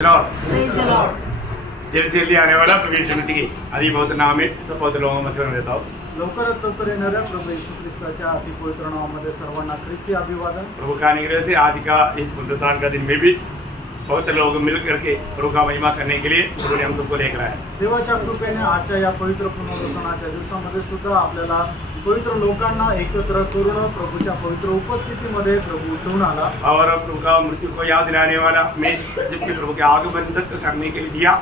जल्दी जल्दी आने वाला प्रभु यीशु मसीह की आदि बहुत नाम है सब बहुत लोगों में स्मरण देता हूँ। लवकरात लवकर येणाऱ्या प्रभू येशू ख्रिस्ताच्या अति पवित्र नावामध्ये सर्वांना ख्रिस्ती अभिवादन। प्रभु का अनुग्रह से आज का इस पुण्यस्नान का दिन में भी बहुत लोग मिल करके प्रभु का महिमा करने के लिए प्रभु ने हम सबको लेकर आए। देवाच्या कृपेने आजच्या या पवित्र पुनरुत्थानाच्या दिवसामध्ये सुद्धा आपल्याला पवित्र लोकांना एकत्र करून प्रभूच्या पवित्र उपस्थितीमध्ये प्रभू उठवून आला और प्रभु का मृत्यु को याद दिलाने वाला मेष जबकि प्रभु के आगमन तक करने के लिए दिया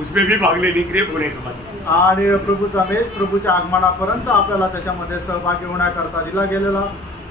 उसमें भी भाग लेने के लिए प्रभु ने कृपा दी आणि प्रभूचा मेष प्रभूच्या आगमनापर्यंत आपल्याला त्याच्यामध्ये सहभागी होण्याकरता दिला गेलेला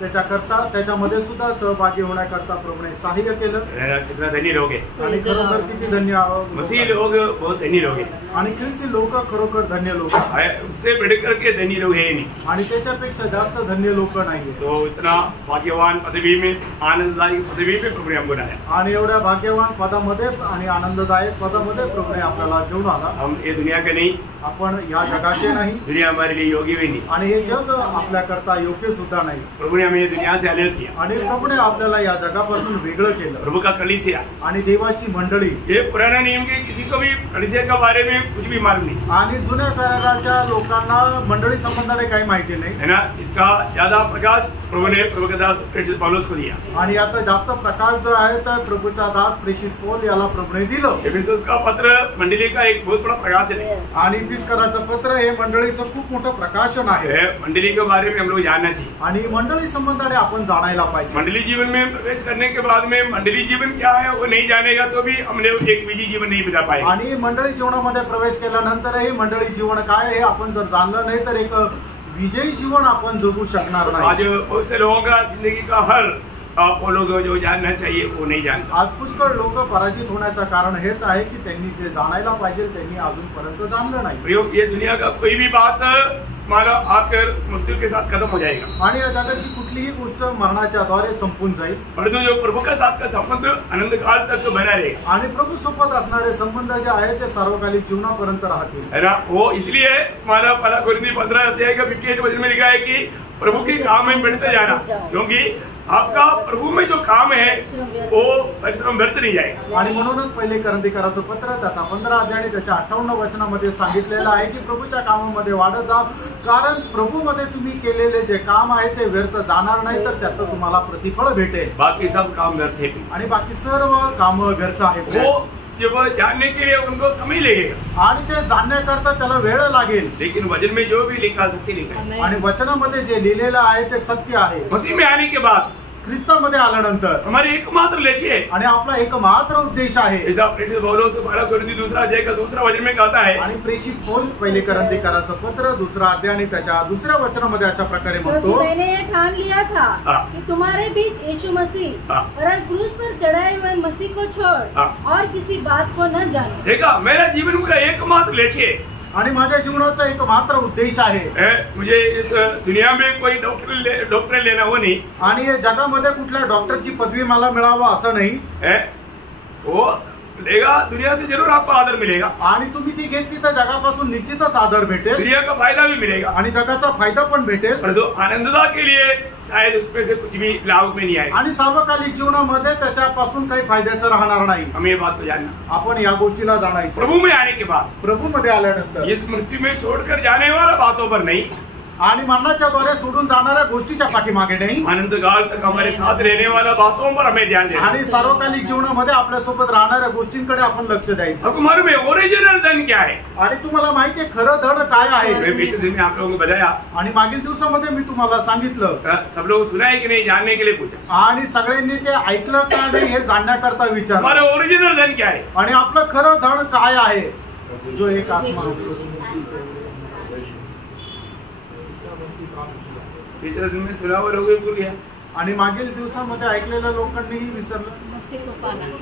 त्याच्यामध्ये सुद्धा सहभागी होण्याकरता प्रभूने सहाय्य केलं। कितना धनी लोग हैं आणि खरोखर किती धन्य मसीह लोग बहुत धनी लोग हैं आणि ख्रिस्ती लोक खरोखर धन्य लोक आहेत। उससे बढ़कर के धनी लोग हैं नहीं आणि त्याच्यापेक्षा जास्त धन्य लोक नाहीये। तो इतना भाग्यवान पदवी में आनंददायक पदवी में प्रभु ने हमको लाया आणि एवढ्या भाग्यवान पदामध्ये आणि आनंददायक पदामध्ये प्रभूने आपल्याला घेऊन आला। हम ये दुनिया के नहीं आपण या जगाचे नाही दुनिया हमारे लिए योग्य भी नहीं आणि हे जग आपल्याकरता योग्य सुद्धा नाही। प्रभु ने हमें दुनिया से अलग किया आणि प्रभूने आपल्याला या जगापासून वेगळं केलं। प्रभु का कलीसिया आणि देवाची मंडळी ये पुराना नियम के किसी को भी कलीसिया के बारे में कुछ भी मालूम नहीं आणि जुन्या कराराच्या लोकांना मंडळी संबंधाने काही माहिती नाही है ना। इसका ज्यादा प्रकाश प्रभु ने प्रभु के दास प्रेषित पौलुस को दिया आणि याचा जास्त प्रकाश जो आहे तर प्रभूचा दास प्रेषित पौल याला प्रभूने दिलं। एफिसुस का पत्र मंडली का एक बहुत बड़ा प्रकाश है आणि इफिसकराचं पत्र हे मंडळीचं खूप मोठं प्रकाशन आहे। मंडली के बारे में हम लोग जानना चाहिए आणि मंडळी संबंधाने आपण जाणायला पाहिजे। मंडली जीवन में प्रवेश करने के बाद में मंडली जीवन क्या है वो नहीं जानेगा तो भी हमने एक विजयी जीवन नहीं बिता पाएगा। आणि मंडळी जीवनामध्ये प्रवेश केल्यानंतरही मंडळी जीवन काय आहे आपण जर जाणलं नाही तर एक विजयी जीवन आपण जगू शकणार नाही। आज बहुत से लोगों का जिंदगी का हर वो लोग जो जानना चाहिए वो नहीं जानता। आज पुष्कळ लोक पराजित होण्याचं कारण हेच आहे की त्यांनी जे जाणायला पाहिजे त्यांनी अजूनपर्यंत जाणलं नाही। ये दुनिया का कोई भी बात मानो आकर मृत्यु के साथ खत्म हो जाएगा आणि या जगाची कुठलीही गोष्ट मरणाच्या द्वारे संपून जाईल परंतु जो प्रभु के साथ का संबंध अनंत काल तक तो बना रहेगा आणि प्रभु सोबत असणारे संबंध जे आहेत ते सार्वकालिक जीवनापर्यंत राहतील है ना। वो इसलिए हमारा पहला कोरिन्थी 15 अध्याय का 58 वचन में लिखा है कि प्रभु के काम में बढ़ते जाना क्योंकि आपका प्रभु में जो काम है वो परिश्रम व्यर्थ नहीं जाएगा। आणि म्हणूनच पहिले कोरिन्थीकराचं पत्र त्याचा 15 अध्याय आणि त्याच्या 58 वचनामध्ये सांगितलेलं आहे की प्रभूच्या कामामध्ये वाढत जा कारण प्रभु मध्ये तुम्ही केलेले जे काम आहे ते व्यर्थ जाणार नाही तर त्याचं तुम्हाला प्रतिफळ भेटेल। बाकी सब काम व्यर्थ है आणि बाकी सर्व काम व्यर्थ आहेत। वो जब जानने के लिए उनको समय लगेगा आणि ते जाणण्याकरता त्याला वेळ लागेल लेकिन वचन में जो भी लिखा सत्य लिखा है आणि वचनामध्ये जे लिहिलेलं आहे ते सत्य आहे। मसीह में आने के बाद ख्रिस्तामध्ये आल्यानंतर हमारे एकमात्र लक्ष्य है आणि आपला एकमात्र उद्देश आहे। ऐसा प्रेषित पौलुस पहला कोरिन्थी 2 अध्याय का 2 वचन में कहता है आणि प्रेषित पौल पहिले कोरिन्थीकराचं पत्र 2 अध्याय आणि त्याच्या 2 वचनामध्ये अशा प्रकारे म्हणतो मैंने ये ठान लिया था कि तुम्हारे बीच यीशु मसीह और क्रूस पर चढ़ाए हुए मसीह को छोड़ और किसी बात को न जानो। देखा मेरा जीवन का एकमात्र लक्ष्य है आणि माझ्या जीवनाचा एकमात्र उद्देश आहे। मुझे इस दुनिया में कोई डॉक्टर लेना हो नहीं आणि या जगामध्ये कुठल्या डॉक्टरची पदवी मला मिळावं असं नाही वो लेगा दुनिया से जरूर आपको आदर मिलेगा आणि तुम्ही ती घेतली तर जगापासून निश्चितच आदर भेटेल दुनिया का फायदा भी मिलेगा आणि जगाचा फायदा पण भेटेल परंतु आनंददा के लिए शायद उसमें से कुछ भी लाभ में नहीं आएगा आणि सार्वकालिक जीवनामध्ये त्याच्यापासून काही फायद्याचं राहणार नाही। हमें ये बात को जानना आपण या गोष्टीला जाणायचं प्रभु में आने के बाद प्रभु मध्ये आल्यानंतर इस मृत्यु में छोड़कर जाने वाला बातों पर नहीं आणि मरणाच्या द्वारे सोडून जाणाऱ्या गोष्टीच्या पाठीमागे नाही अनंत काल तक हमारे साथ रहने वाला बातों पर हमें ध्यान देना आणि सार्वकालिक जीवनामध्ये आपल्या सोबत राहणाऱ्या गोष्टींकडे आपण लक्ष द्यायचं। अब हमारे में ओरिजिनल धन क्या है आणि तुम्हाला माहिती आहे खरं धन काय आहे। मैं बीते दिन में आप लोगों को बताया आणि मागील दिवसामध्ये मी तुम्हाला सांगितलं सब लोग सुना है कि नहीं जानने के लिए पूछा आणि सगळ्यांनी ते ऐकलं का नाही हे जाणण्याकरता विचार हमारा ओरिजिनल धन क्या है आणि आपलं खरं धन काय आहे जो एक आत्मा पिछले दिन में सुना हुआ लोगों भूल गया आणि मागील दिवसामध्ये ऐकलेल्या लोकांनीही विसरलं।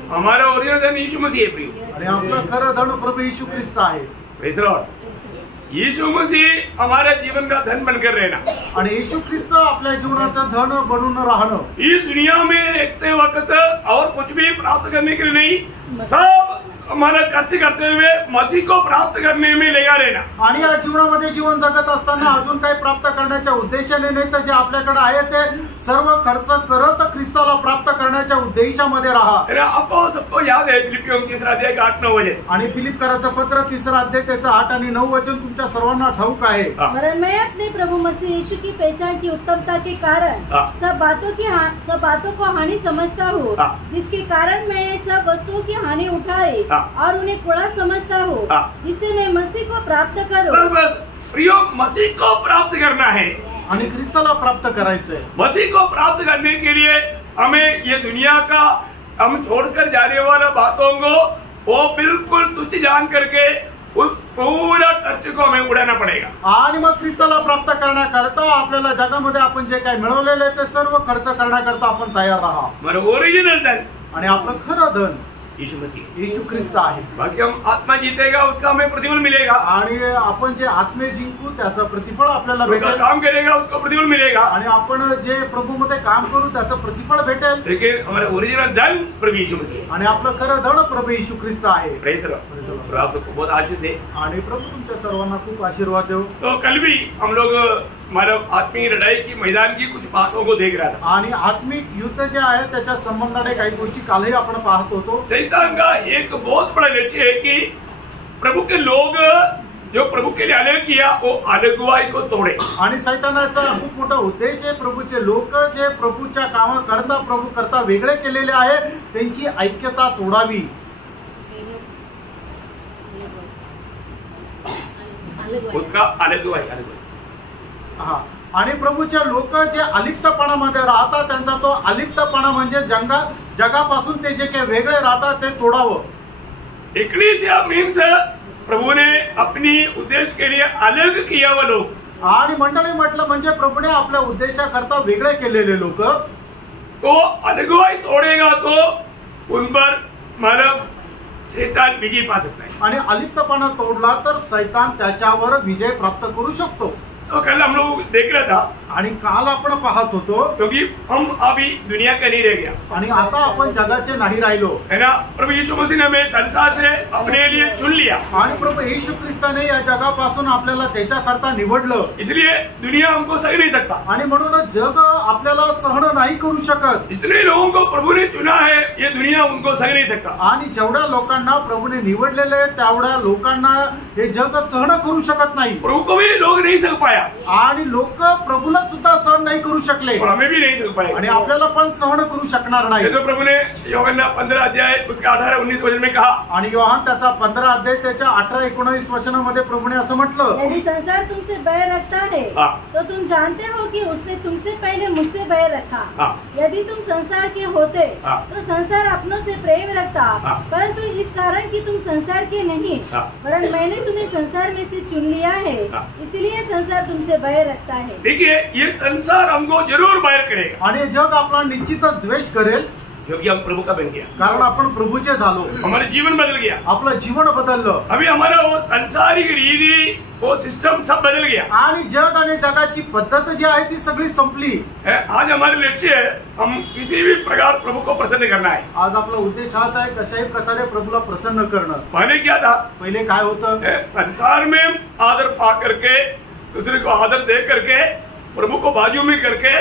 हमारा ओरिजिनल धन यीशु मसीह है प्रिय आणि आपलं खरं धन प्रभू येशू ख्रिस्त आहे। Praise the lord. यीशु मसीह हमारे जीवन का धन बनकर रहना आणि येशू ख्रिस्त आपल्या जीवनाचं धन बनून राहणं इस दुनिया में देखते वक्त और कुछ भी प्राप्त करने के लिए नहीं सब हमारा खर्च करते हुए मसीह को प्राप्त करने में लगा रहना। आणि या जीवनामध्ये जीवन जगत असताना अजून काही प्राप्त करण्याच्या उद्देशाने नाही तर जे आपल्याकडे आहे ते सर्व खर्च करत ख्रिस्ताला प्राप्त करण्याच्या उद्देशामध्ये राहा। आपको सबको याद है फिलिपियों 3 अध्याय 8-9 वचन, आणि फिलिपकराचं पत्र 3 अध्याय त्याचं 8 आणि 9 वचन तुमच्या सर्वांना ठाऊक आहे। वरन मैं अपने प्रभु मसीह यीशु की पहचान की उत्तमता के कारण सब बातों को हानि समझता हूँ, जिसके कारण मैंने सब वस्तुओं की हानि उठाई और उन्हें कूड़ा समझता हूँ, जिससे मैं मसीह को प्राप्त करूं। प्रियो, मसीह को प्राप्त करना है आणि ख्रिस्ताला प्राप्त करायचंय। मसीह को प्राप्त करने के लिए हमें ये दुनिया का हम छोड़कर जाने वाला बातों को वो बिल्कुल तुच्छ जान करके उस पूरा खर्च को हमें उड़ाना पड़ेगा। आणि मग ख्रिस्ताला प्राप्त करण्याकरता आपल्याला जगामध्ये आपण जे काही मिळवलेले आहे ते सर्व खर्च करण्याकरता आपण तयार राहा। हमारा ओरिजिनल धन आणि आपलं खरं धन यीशु मसीह, येशू ख्रिस्त आहे। बाकी हम आत्मा जीतेगा उसका हमें प्रतिफल मिलेगा, आणि आपण जे आत्मे जिंकू त्याचं प्रतिफळ आपल्याला भेटेल, काम करेगा उसको प्रतिफल मिलेगा, आणि आपण जे प्रभू मध्ये काम करू त्याचं प्रतिफळ भेटेल। लेकिन हमारा ओरिजिनल धन प्रभु यीशु मसीह आणि आपलं खरं धन प्रभू येशू ख्रिस्त आहे। Praise the Lord. आप सबको बहुत आशीष दे आणि प्रभू तुमच्या सर्वांना खूप आशीर्वाद देव। तो कल भी हम लोग हमारा आत्मिक लड़ाई की मैदान की कुछ बातों को देख रहा था, आणि आत्मिक युद्ध जे आहे त्याच्या संबंधाने काही गोष्टी कालही आपण पाहत होतो। शैतान का एक बहुत बड़ा लक्ष्य है कि प्रभु के लोग जो प्रभु के लिए अलग किया वो अलगवाई को तोड़े। आणि सैतानाचा खूप मोठा उद्देश आहे प्रभूचे लोक जे प्रभूच्या कामाकरता प्रभू करता वेगळे केलेले आहे त्यांची ऐक्यता तोडावी। उसका अलगवाई हा, आणि प्रभूचे लोक जे अलिप्तपणामध्ये राहतात त्यांचा तो अलिप्तपणा म्हणजे जगापासून ते जे काही वेगळे राहतात ते तोडावं। इक्लेसिया मीन्स प्रभु ने अपनी उद्देश्य के लिए अलग किया वो लोग, आणि मंडळी म्हटलं म्हणजे प्रभूने आपल्या उद्देशाकरता वेगळे केलेले लोक। तो अलगवाई तोड़ेगा तो उन पर मतलब शैतान विजय पा सकता है, आणि अलिप्तपणा तोडला तर शैतान त्याच्यावर विजय प्राप्त करू शकतो। तो कल हम लोग देख रहा था, आणि काल आपण पाहत होतो क्योंकि हम अभी दुनिया का नहीं रह गया, आणि आता आपण जगाचे नाही राहिलो है ना। प्रभु यीशु मसीह ने हमें संसार से अपने लिए चुन लिया, आणि प्रभू येशू ख्रिस्ताने या जगापासून आपल्याला त्याच्याकरता निवडलं, इसलिए दुनिया हमको सह नहीं सकता। आणि म्हणून जग आपल्याला सहन नाही करू शकत। जितने लोगों को प्रभु ने चुना है ये दुनिया उनको सह नहीं सकता, आणि जेवढ्या लोकांना प्रभूने निवडलेले तेवढ्या लोकांना हे जग सहन करू शकत नाही। प्रभु को भी लोग नहीं सह पाया आणि लोक प्रभूला सुद्धा सहन नाही करू शकले, और हमें भी नहीं सह पाए, आणि आपल्याला पण सहन करू शकणार नाही। तो प्रभु ने यूहन्ना 15 अध्याय उसका 18-19 वचन में कहा, आणि योहान त्याचा 15 अध्याय त्याच्या 18-19 वचनामध्ये प्रभूने असं म्हटलं, यदि संसार तुमसे बैर रखता है तो तुम जानते हो कि उसने तुमसे पहले मुझसे बैर रखा। यदि तुम संसार के होते तो संसार अपनों से प्रेम रखता, परंतु इस कारण कि तुम संसार के नहीं वरन मैंने तुम्हें संसार में से चुन लिया है, इसलिए संसार तुमसे बैर रखता है। देखिए ये संसार हमको जरूर बैर करेगा, आणि जग आपला निश्चितच द्वेष करेल, क्योंकि हम प्रभु का बन गया, कारण आपण प्रभूचे झालो, हमारे जीवन बदल गया, आपलं जीवन बदललं, अभी हमारा वो सांसारिक रीति वो सिस्टम सब बदल गया, आणि जग आणि जगाची पद्धत जी आहे ती सगळी संपली। आज हमारे लक्ष्य है हम किसी भी प्रकार प्रभु को प्रसन्न करना है। आज आपला उद्देश हाच आहे कशाही प्रकारे प्रभूला प्रसन्न करणं। पहले क्या था, पहिले काय होतं, संसार में आदर पा करके दूसरे को आदर दे करके प्रभु को बाजू में करके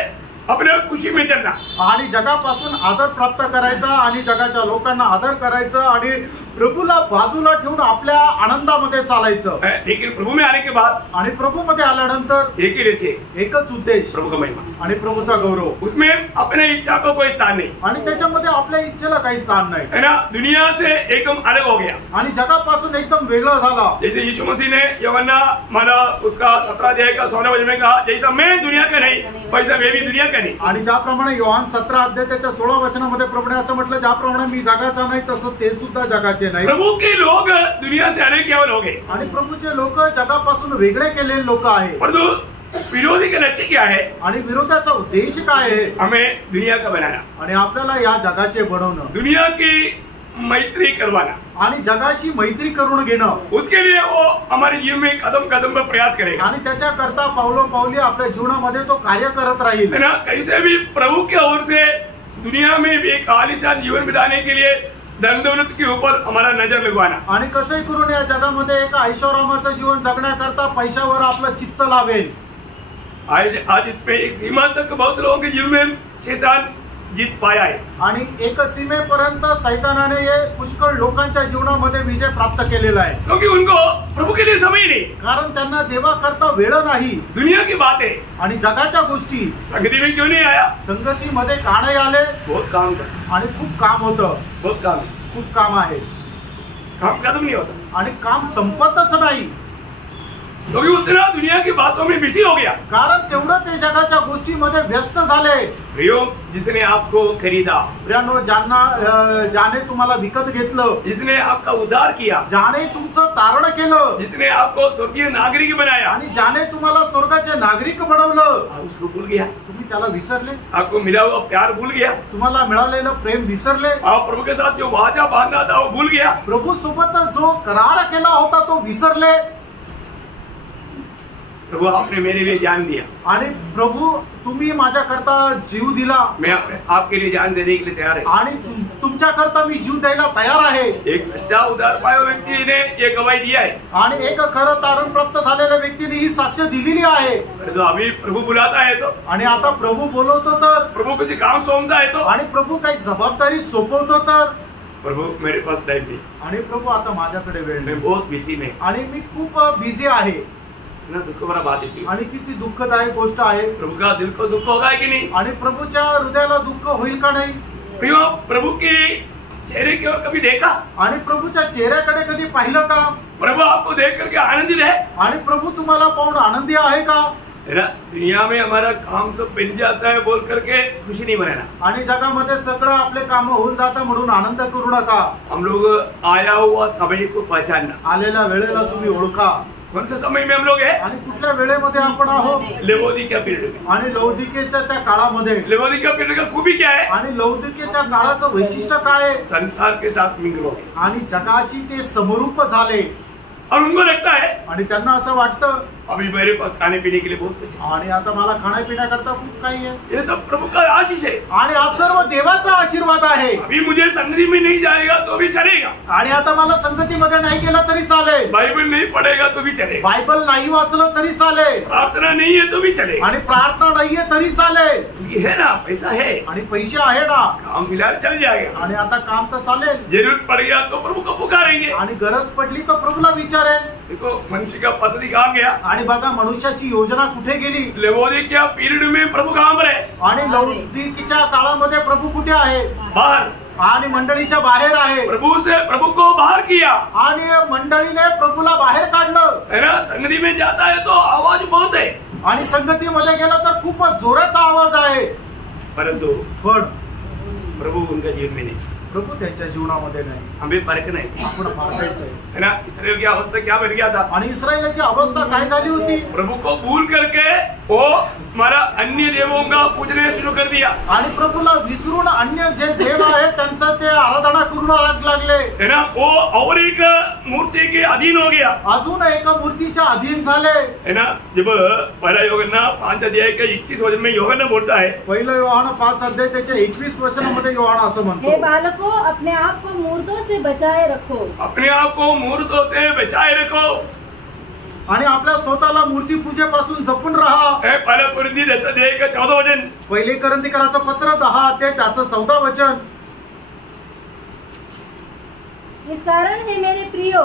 अपने खुशी में चलना, आणि जगापासून आदर प्राप्त करायचा आणि जगाच्या लोकांना आदर करायचं आणि प्रभूला बाजूला ठेवून आपल्या आनंदामध्ये चालायचं। लेकिन प्रभु में आने के बाद आणि प्रभू मध्ये आल्यानंतर एक ही लक्ष्य, एकच उद्देश, प्रभु का महिमा आणि प्रभूचा गौरव, उसमें अपने इच्छा को कोई स्थान नहीं, आणि त्याच्यामध्ये आपल्या इच्छेला काही स्थान नाही, है ना। दुनिया से एकदम अलग हो गया, आणि जगापासून एकदम वेगळं झाला। जैसे यीशु मसीह ने यूहन्ना माना उसका 17 अध्याय का 16 वचन में कहा, जैसा मैं दुनिया का नहीं वैसा मैं भी दुनिया का नहीं। आणि ज्याप्रमाणे योहान 17 अध्याय त्याच्या 16 वचनामध्ये प्रभूने असं म्हटलं, ज्याप्रमाणे मी जगाचा नाही तसं ते सुद्धा जगाचे नाही। प्रभु के लोग दुनिया से अलग केवल हो गए, आणि प्रभूचे लोक जगापासून वेगळे केलेले लोक आहे, परंतु विरोधी का लक्ष्य क्या है, आणि विरोधाचा उद्देश काय आहे, हमें दुनिया का बनाना, आणि आपल्याला या जगाचे बनवणं, दुनिया की मैत्री करवाना, आणि जगाशी मैत्री करून घेणं। उसके लिए वो हमारे जीवन में कदम कदम पर प्रयास करेगा, आणि त्याच्याकरता पावलोपावली आपल्या जीवनामध्ये तो कार्य करत राहील, है ना। कैसे भी प्रभु की ओर से दुनिया में भी एक आलीशान जीवन बिताने के लिए धन दौलत के ऊपर हमारा नजर लगवाना। आणि कसंही करून या जगामध्ये एका ऐशोआरामाचं जीवन जगण्याकरता पैशावर आपलं चित्त लावेल। आज इस पे एक सीमा तक बहुत लोगों के जीवन में शैतान जीत पाया है आणि एक सीमेपर्यंत सैतानाने हे पुष्कळ लोकांच्या जीवनामध्ये विजय प्राप्त केलेला आहे, क्योंकि उनको प्रभु के लिए समय नहीं, कारण त्यांना देवा करता वेळ नाही। दुनिया की बातें आणि जगाच्या गोष्टी संगति में क्यों नहीं आया? संगतीमध्ये का नाही आले? बहुत काम कर आणि खूप काम होतं, बहुत काम है, खूप काम आहे काम खत्म नहीं होता आणि काम संपतच नाही, क्योंकि उतना दुनिया की बातों में बिजी हो गया। कारण तेवढं ते जगाच्या गोष्टीमध्ये व्यस्त झाले। प्रियो, जिसने आपको खरीदा, प्रियानो, ज्याने तुम्हाला विकत घेतलं, जिसने आपका उद्धार किया, ज्याने तुमचं तारण केलं, जिसने आपको स्वर्गीय नागरिक बनाया आणि ज्याने तुम्हाला स्वर्गाचे नागरिक बनवलं, आप उसको भूल गया। तुम्ही त्याला विसरले, आपको मिला हुआ प्यार भूल गया, तुम्हाला मिळालेलं प्रेम विसरले, आप प्रभु के साथ जो वाचा बांधना था वो भूल गया, प्रभू सोबत जो करार केला होता तो विसरले। प्रभु आपने मेरे लिए जान दिया, आणि प्रभू तुम्ही माझ्या करता जीव दिला, मैं आपके लिए जान देने के लिए तैयार है, आणि तुमच्या करता मी जीव द्यायला तयार आहे। एक सच्चा उद्धार पाया व्यक्ति ने ये गवाही दिया है, आणि एक खरं तारण प्राप्त झालेल्या व्यक्तीने ही साक्ष दिलेली आहे। तो अभी प्रभु बुलाता है तो, आणि आता प्रभू बोलवतो तर, प्रभु कुछ काम सौंपता है तो, आणि प्रभू काही जबाबदारी सोपवतो तर, प्रभु मेरे पास टाइम नहीं, आणि प्रभू आता माझ्याकडे वेळ मैं नाही, बहुत बिजी में, आणि मी खूप बिझी आहे। ना दुख भरा बात है, आणि किती दुःखदायक गोष्ट आहे। प्रभु का दिल को दुख होगा कि नहीं? आणि प्रभूच्या हृदयाला दुःख होईल का नाही? प्रियो, प्रभु के चेहरे की ओर कभी देखा? आणि प्रभूच्या चेहऱ्याकडे कधी पाहिलं का? प्रभु आपको देख करके आनंदित है? आणि प्रभू तुम्हाला पाहून आनंदी आहे का? दुनिया में हमारा काम सब बन जाता है बोल करके खुशी नहीं मनाना, आणि जगामध्ये सगळं आपले काम होऊन जातं म्हणून आनंद करू नका। हम लोग आया हुआ समय को पहचानना, आलेल्या वेळेला तुम्ही ओळखा, कौन से समय में हम लोग है, आणि कुठल्या वेळेमध्ये आपण आहोत। लवोदिकिया पीरियड में, आणि लौदिकेच्या त्या काळामध्ये, लवोदिकिया पीरियड का खूबी क्या है? आणि लौदिकेच्या काळाचं वैशिष्ट्य काय आहे? संसार के साथ मिंगल हो गए आणि जगाशी ते समरूप झाले, और उनको लगता है आणि त्यांना असं वाटतं अभी मेरे पास खाने पीने के लिए बहुत कुछ है, आणि आता मला खाण्यापिण्याकरता खूप काही आहे। ये सब प्रभु का आशीष है, आणि हा सर्व देवाचा आशीर्वाद आहे। अभी मुझे संगति में नहीं जाएगा तो भी चलेगा, आणि आता मला संगतीमध्ये नाही गेलं तरी चालेल, बाइबल नहीं पढ़ेगा तो भी चलेगा, बायबल नाही वाचलं तरी चालेल, प्रार्थना नहीं है तो भी चलेगा, आणि प्रार्थना नाहीये तरी चालेल, ये है ना, पैसा है, आणि पैसे आहे ना, काम मिला चल जाएगा, आणि आता काम तर चालेल, जरूरत पड़ गया तो प्रभु को पुकारेंगे, आणि गरज पडली तर प्रभूला विचारेल। देखो मनुष्य का पद्धति कहाँ गया, आणि बघा मनुष्याची योजना कुठे गेली। लवोदिकिया पीरियड में प्रभु कहाँ पर है, आणि लौकिकीच्या काळामध्ये प्रभू कुठे आहे? बाहर, आणि मंडळीच्या बाहेर आहे, प्रभु को बाहर किया, आणि मंडळीने प्रभूला बाहेर काढलं, है ना। संगति में जाता है तो आवाज बहुत है, आणि संगतीमध्ये गेला तर खूप जोराचा आवाज आहे, परंतु पण प्रभु उनका जीवन में नहीं, प्रभू त्यांच्या जीवनामध्ये नाही। हमें फर्क नहीं, आपण पाहायचं है ना। इसराइल की अवस्था क्या बन गया था, आणि इस्रायलाची अवस्था काय झाली होती? प्रभु को भूल करके वो हमारा अन्य देवों का पूजने शुरू कर दिया, आणि प्रभूला विसरून अन्य जे देव आहेत त्यांचं ते आराधना करू लागले, है ना। वो और एक मूर्ति के अधीन हो गया, अजून एका मूर्तीच्या अधीन झाले, है ना। जब पहला योहन्ना 5 अध्याय के 21 वचन में योहन्ना बोलता है, पहिलं योहाना 5 अध्याय त्याच्या 21 वचनामध्ये योहाना असं म्हणतो, हे बालको अपने आप को मूर्तों से बचाए रखो, अपने आप को मूर्तों से बचाए रखो, आणि आपल्या स्वतःला मूर्ती पूजेपासून जपून राहा। पहला कोरिन्थी 10 अध्याय का 14 वचन, पहिले करंथीकराचं पत्र 10 अध्याय त्याचं 14 वचन। इस कारण हे मेरे प्रियो,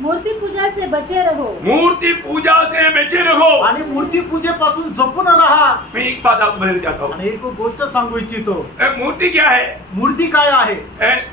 मूर्ति पूजा से बचे रहो, मूर्ति पूजा से बचे रहो, आणि मूर्ती पूजेपासून जपून राहा। मैं एक बात आपको बताना चाहता हूँ, आणि एक गोष्ट सांगू इच्छितो, मूर्ति क्या है, मूर्ती काय आहे?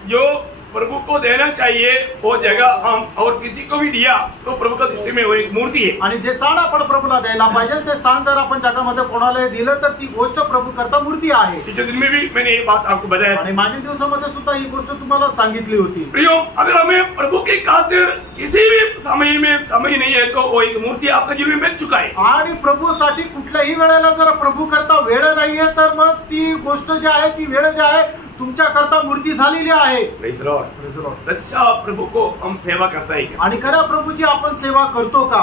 जो प्रभु को देना चाहिए वो जगह हम और किसी को भी दिया तो प्रभु का दृष्टि में वो एक मूर्ति है, आणि जे स्थान आपण प्रभूला द्यायला पाहिजे ते स्थान जर आपण जगामध्ये कोणाला दिलं तर ती गोष्ट प्रभू करता मूर्ती आहे। पिछले दिन में भी मैंने ये बात आपको बताया, आणि मागील दिवसामध्ये सुद्धा ही गोष्ट तुम्हाला सांगितली होती। प्रियो, अगर हमें प्रभु की खातिर किसी भी समय में समय नहीं है तो वो एक मूर्ति आपका जीवन में बेच चुका है, आणि प्रभूसाठी कुठल्याही वेळेला जर प्रभू करता वेळ नाहीये तर मग ती गोष्ट जी आहे ती वेळ जी आहे तुमच्या करता मूर्ती झालेली आहे। सच्चा प्रभु को हम सेवा करता है, आणि खऱ्या प्रभूची आपण सेवा करतो का?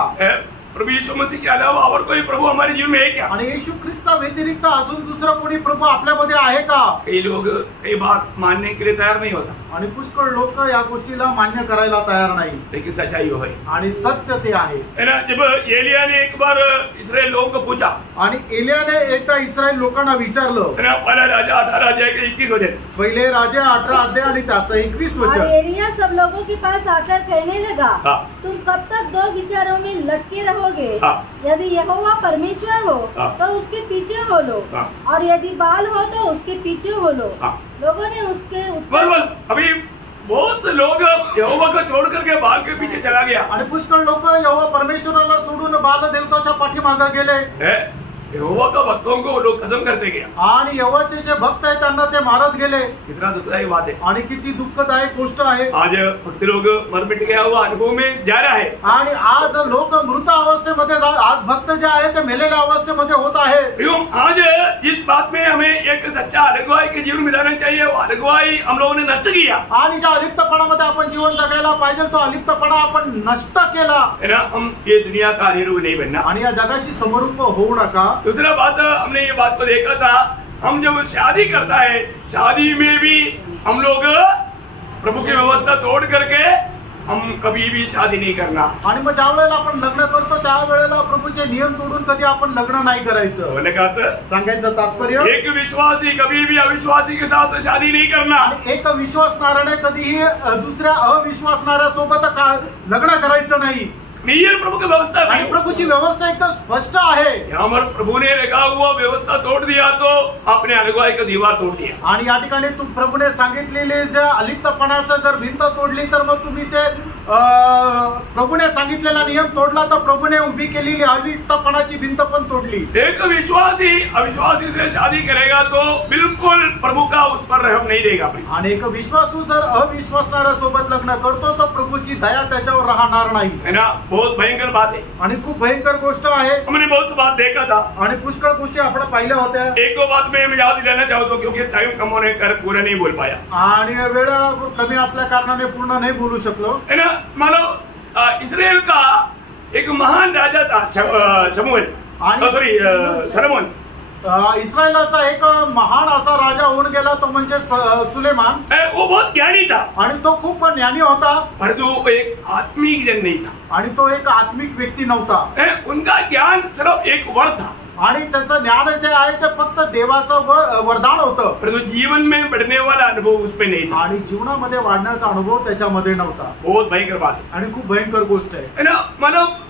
प्रभु यीशु मसीह के अलावा और कोई प्रभु हमारे जीवन में है क्या? आणि येशू ख्रिस्ता व्यतिरिक्त अजून दुसरं कोणी प्रभू आपल्यामध्ये आहे का? कई लोग कई बात मानने के लिए तैयार नहीं होता, आणि पुष्कळ लोक या गोष्टीला मान्य करायला तयार नाही, लेकिन सच्चाई वो है। आणि सत्य ते आहे ना, जब एलिया ने एक बार इस्राएल लोगों को पूछा, आणि एलियाने एकदा इस्रायल लोकांना विचारलं, ना पहला राजा 18 अध्याय के 21 वचन, पहिले राजा 18 अध्याय आणि त्याचं 21 वचन। और एलिया सब लोगों के पास आकर कहने लगा, तुम कब तक दो विचारों में लटके रहोगे? यदि यहोवा परमेश्वर हो तो उसके पीछे हो लो, और यदि बाल हो तो उसके पीछे हो लो। लोगों ने उसके उत्तर, अभी बहुत से लोग यहोवा को छोड़ करके बाल के पीछे चला गया, आणि पुष्कळ लोक यहोवा परमेश्वराला सोडून बाल देवताच्या पाठीमागे गेले, यहोवा का भक्तों को लोग खत्म करते गया, आणि यहोवाचे जे भक्त आहेत त्यांना ते मारत गेले। कितना दुखदायी बात है, आणि किती दुःखदायक गोष्ट आहे। आज भक्त लोग मर मिट गया हुआ अनुभव में जा रहा है, आणि आज लोक मृत अवस्थेमध्ये आज भक्त जे आहे ते मेलेल्या अवस्थेमध्ये होत आहे। आज जिस बात में हमें एक सच्चा अगुवाई के जीवन मिलाना चाहिए, वो अगुवाई हम लोगों ने नष्ट किया, आणि ज्या अलिप्तपणामध्ये आपण जीवन जगायला पाहिजे तो अलिप्तपणा आपण नष्ट केला। हम ये दुनिया का अनुरूप नहीं बनना, आणि या जगाशी समरूप होऊ नका। दूसरा बात, हमने ये बात को देखा था, हम जब शादी करता है, शादी में भी हम लोग प्रभु की व्यवस्था तोड़ करके हम कभी भी शादी नहीं करना। आणि मग ज्या वेळेला आपण लग्न करतो त्या वेळेला प्रभूचे नियम तोडून कधी आपण लग्न नाही करायचं। बोलने का सांगायचं तात्पर्य, एक विश्वासी कभी भी अविश्वासी के साथ शादी नहीं करना, आणि एक विश्वासणाऱ्याने कधीही दुसऱ्या अविश्वासणाऱ्या सोबत लग्न करायचं नाही। नियम प्रभु की व्यवस्था, आणि प्रभूची व्यवस्था एकदम स्पष्ट आहे। यहाँ पर प्रभु ने रखा हुआ व्यवस्था तोड़ दिया तो अपने अगुवाई का दीवार तोड़ दिया। आणि या ठिकाणी प्रभूने सांगितलेले जे अलिप्तपणाचं जर भिंत तोडली तर मग तुम्ही ते प्रभूने सांगितलेला नियम तोडला तर प्रभूने उभी केलेली अलिप्तपणाची भिंत पण तोडली। एक विश्वासी अविश्वासी से शादी करेगा तो बिल्कुल प्रभु का उस पर रहम नहीं देगा। आणि एक विश्वासू जर अविश्वासणाऱ्या सोबत लग्न करतो तो प्रभूची दया त्याच्यावर राहणार नाही, है ना। बहुत भयंकर बात है, आणि खूप भयंकर गोष्ट आहे। हमने बहुत सी बात देखा था, आणि पुष्कळ गोष्टी आपण पाहिल्या होत्या। एक दो बात में याद दिलाना चाहता हूँ क्योंकि टाइम कम होने कर पूरा नहीं बोल पाया, आणि वेळ कमी असल्या कारणाने पूर्ण नाही बोलू शकलो, है ना। मानो इस्राएल का एक महान राजा था शमूएल, सॉरी सलोमन। इस्रायलाचा एक महान असा राजा होऊन गेला तो म्हणजे सुलेमान। वो बहुत ज्ञानी था, आणि तो खूप ज्ञानी होता, परंतु वो एक आत्मिक जन नहीं था, आणि तो एक आत्मिक व्यक्ती नव्हता। उनका ज्ञान सिर्फ एक वर था, आणि त्याचं ज्ञान जे आहे ते फक्त देवाचं वरदान होतं, परंतु जीवन में बढ़ने वाला अनुभव उसमें नहीं था, आणि जीवनामध्ये वाढण्याचा अनुभव त्याच्यामध्ये नव्हता। बहुत भयंकर बात है, आणि खूप भयंकर गोष्ट आहे ना। मतलब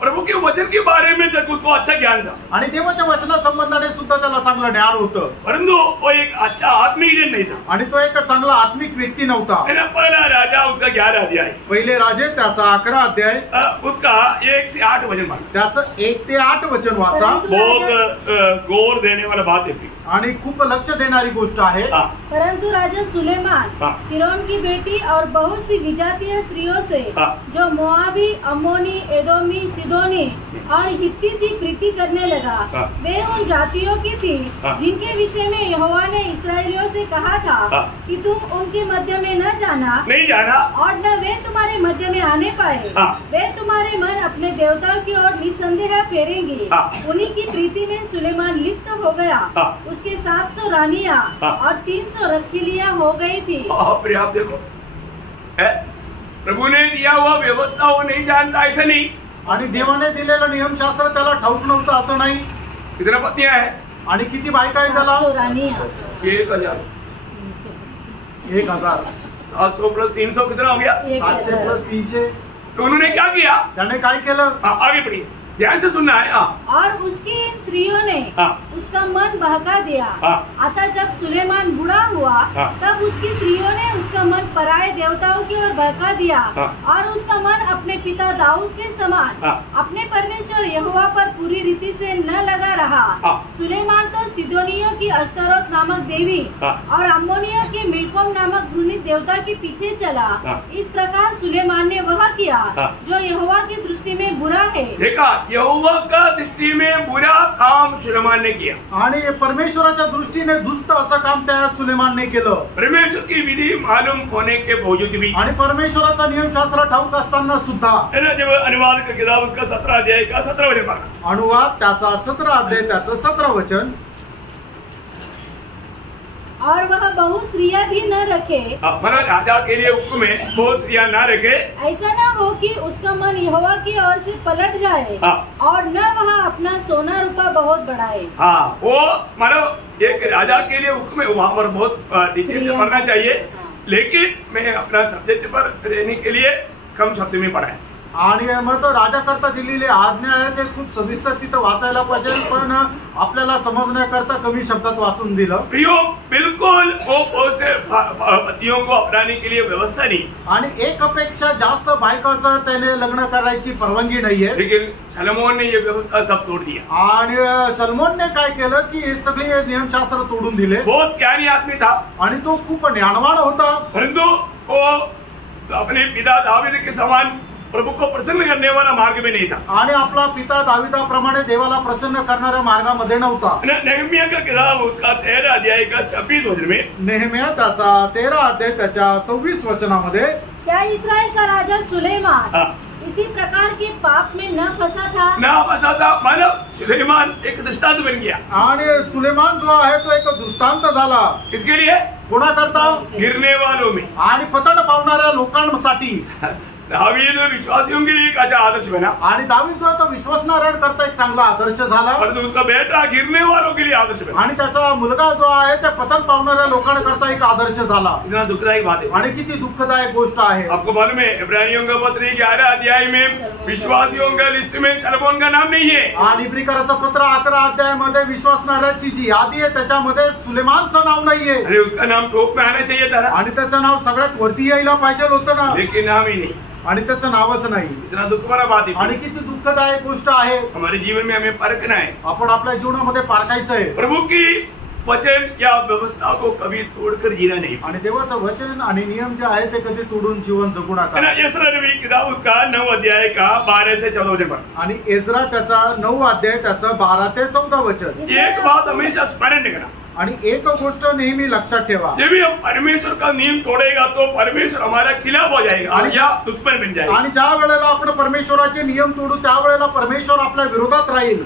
प्रभु के वचन के बारे में तक उसको अच्छा ज्ञान था, आणि देवाच्या वचना संबंधाने सुद्धा त्याला चांगलं ज्ञान होतं, परंतु वो एक अच्छा आत्मिक जन नहीं था, आणि तो एक चांगला आत्मिक व्यक्ती नव्हता। पहला राजा उसका 11 अध्याय, पहिले राजे त्याचा 11 अध्याय, उसका 1 से 8 वचन वाचा, त्याचं 1 ते 8 वचन वाचा। बहुत गौर देने वाला बात है, आणि खूप लक्ष देणारी गोष्ट आहे। परंतु राजा सुलेमान फिरौन की बेटी और बहुत सी विजातीय स्त्रियों से जो मोआबी, अम्मोनी, एदोमी, सिदोनी और हित्ती की प्रीति करने लगा, वे उन जातियों की थी जिनके विषय में यहोवा ने इस्राएलियों से कहा था कि तुम उनके मध्य में न जाना, नहीं जाना, और न वे तुम्हारे मध्य में आने पाए। वे तुम्हारे मन अपने देवताओं की ओर निसंदेह फेरेंगे। उन्हीं की प्रीति में सुलेमान लिप्त हो गया, उसके 700 रानियां और 300 रखीलियां हो गई थी। आप देखो, प्रभु ने दिया हुआ व्यवस्था वो नहीं जानता ऐसा नहीं, आणि देवाने दिलेलं नियमशास्त्र त्याला ठाऊक नव्हतं असं नाही। कितना पत्नियां है, आणि किती बायका आहेत त्याला? 1000 700 प्लस 300 कितना हो गया? 700 प्लस 300। तो उन्होंने क्या किया? त्याने काय केलं? आगे बढ़िए, ध्यान से सुनना है। और उसकी इन स्त्रियों ने उसका मन बहका दिया। अतः जब सुलेमान बूढ़ा हुआ तब उसकी स्त्रियों ने उसका मन पराये देवताओं की ओर बहका दिया और उसका मन अपने पिता दाऊद के समान अपने परमेश्वर यहोवा पर पूरी रीति से न लगा रहा। सुलेमान तो सिदोनियों की अश्तरोत नामक देवी और अम्मोनियों की मिल्कोम नामक घृणित देवता के पीछे चला। इस प्रकार सुलेमान ने वह किया जो यहोवा की दृष्टि में बुरा है। देखा यहोवा का दृष्टि में बुरा काम सुलेमान ने किया आणि परमेश्वराच्या दृष्टीने दुष्ट असं काम त्या सुलेमानने केलं. परमेश्वर की विधि मालूम होने के बावजूद भी आणि परमेश्वराचा नियमशास्त्र ठाऊक असताना सुद्धा जब अनुवाद का किताब उसका 17 अध्याय का 17वें पाना, अनुवाद त्याचा 17 अध्याय त्याचं 17 वचन, और वह बहु स्त्रियाँ भी न रखे, मतलब राजा के लिए हुक्म है बहुत स्त्रियां ना रखे, ऐसा न हो कि उसका मन यहोवा की ओर से पलट जाए और न वह अपना सोना रूपा बहुत बढ़ाए. हाँ, वो मतलब एक राजा के लिए हुक्म है, वहाँ पर बहुत डिटेल से पढ़ना चाहिए, लेकिन मैं अपना सब्जेक्ट पर रहने के लिए कम शब्द में पढ़ा है. आणि मग तो राजाकरता दिलेली आज्ञा आहे ते खूप सविस्तर तिथं वाचायला पाहिजे, पण आपल्याला समजण्याकरता कमी शब्दात वाचून दिलं. प्रियो, बिल्कुल वो से पतियों को अपनाने के लिए व्यवस्था नहीं, आणि एकापेक्षा जास्त बायकाचं त्याने लग्न करायची परवानगी नाहीये. लेकिन सलोमोन ने ये व्यवस्था सब तोड़ दिया. आणि सलमोनने काय केलं की हे सगळे नियमशास्त्र तोडून दिले. बहुत ज्ञानी आदमी था आणि तो खूप ज्ञानवान होता, परंतु वो अपने पिता दाऊद के समान प्रभु को प्रसन्न करने वाला मार्ग में नहीं था. आणि आपला पिता दाविदाप्रमाणे देवाला प्रसन्न करणाऱ्या मार्गामध्ये नव्हता. नेहमिया का किताब उसका 13 अध्याय का 26 वचन में, नेहमिया त्याचा 13 अध्याय त्याच्या 26 वचनामध्ये, क्या इस्राएल का राजा सुलेमान इसी प्रकार के पाप में न फंसा था? मतलब सुलेमान एक दृष्टांत बन गया. आणि सुलेमान जो आहे तो एक दृष्टांत झाला. किसके लिए? कोणाकरता? गिरने वालों में आणि पतन पावणाऱ्या लोकांसाठी. दावीद विश्वासियों के लिए एक अच्छा आदर्श बना, आणि दावीद जो आहे तो विश्वासणाऱ्यांकरता एक चांगला आदर्श झाला, परंतु उसका बेटा गिरने वालों के लिए आदर्श बना. आणि त्याचा मुलगा जो आहे ते पतन पावणाऱ्या लोकांकरता एक आदर्श झाला. इतना दुखदायक बात है. आणि किती दुःखदायक गोष्ट आहे. आपको मालूम है इब्रानियों का पत्र 11 अध्याय में विश्वासियों का लिस्ट में सलोमोन का नाम नहीं है. आणि इब्रिकराचं पत्र 11 अध्यायामध्ये विश्वासणाऱ्याची जी यादी आहे त्याच्यामध्ये सुलेमानचं नाव नाहीये. अरे उसका नाम टॉप में आना चाहिए था ना, आणि त्याचं नाव सगळ्यात वरती यायला पाहिजे होतं ना, लेकिन नाम ही नहीं. आणि त्याचं नावच नाही. इतना दुख भरा बात है. आणि किती दुःखदायक गोष्ट आहे. हमारे जीवन में हमें परखना है, आपण आपल्या जीवनामध्ये पारखायचं आहे. प्रभु की वचन या व्यवस्था को कभी तोड़कर जीना नहीं. आणि देवाचं वचन आणि नियम जे आहे ते कधी तोडून जीवन जगू नका. एज्रा नबी किताब उसका 9 अध्याय का 12 से 14 वचन पर, आणि एज्रा त्याचा 9 अध्याय त्याचं 12 ते 14 वचन. एक बात हमेशा स्मरण रखना, आणि एक गोष्ट नेहमी लक्षात ठेवा, जब भी हम परमेश्वर का नियम तोड़ेगा तो परमेश्वर हमारा खिलाफ हो जाएगा और या दुश्मन बन जाएगा. आणि ज्या वेळेला आपण परमेश्वराचे नियम तोडू त्यावेळेला परमेश्वर आपल्या विरोधात राहील.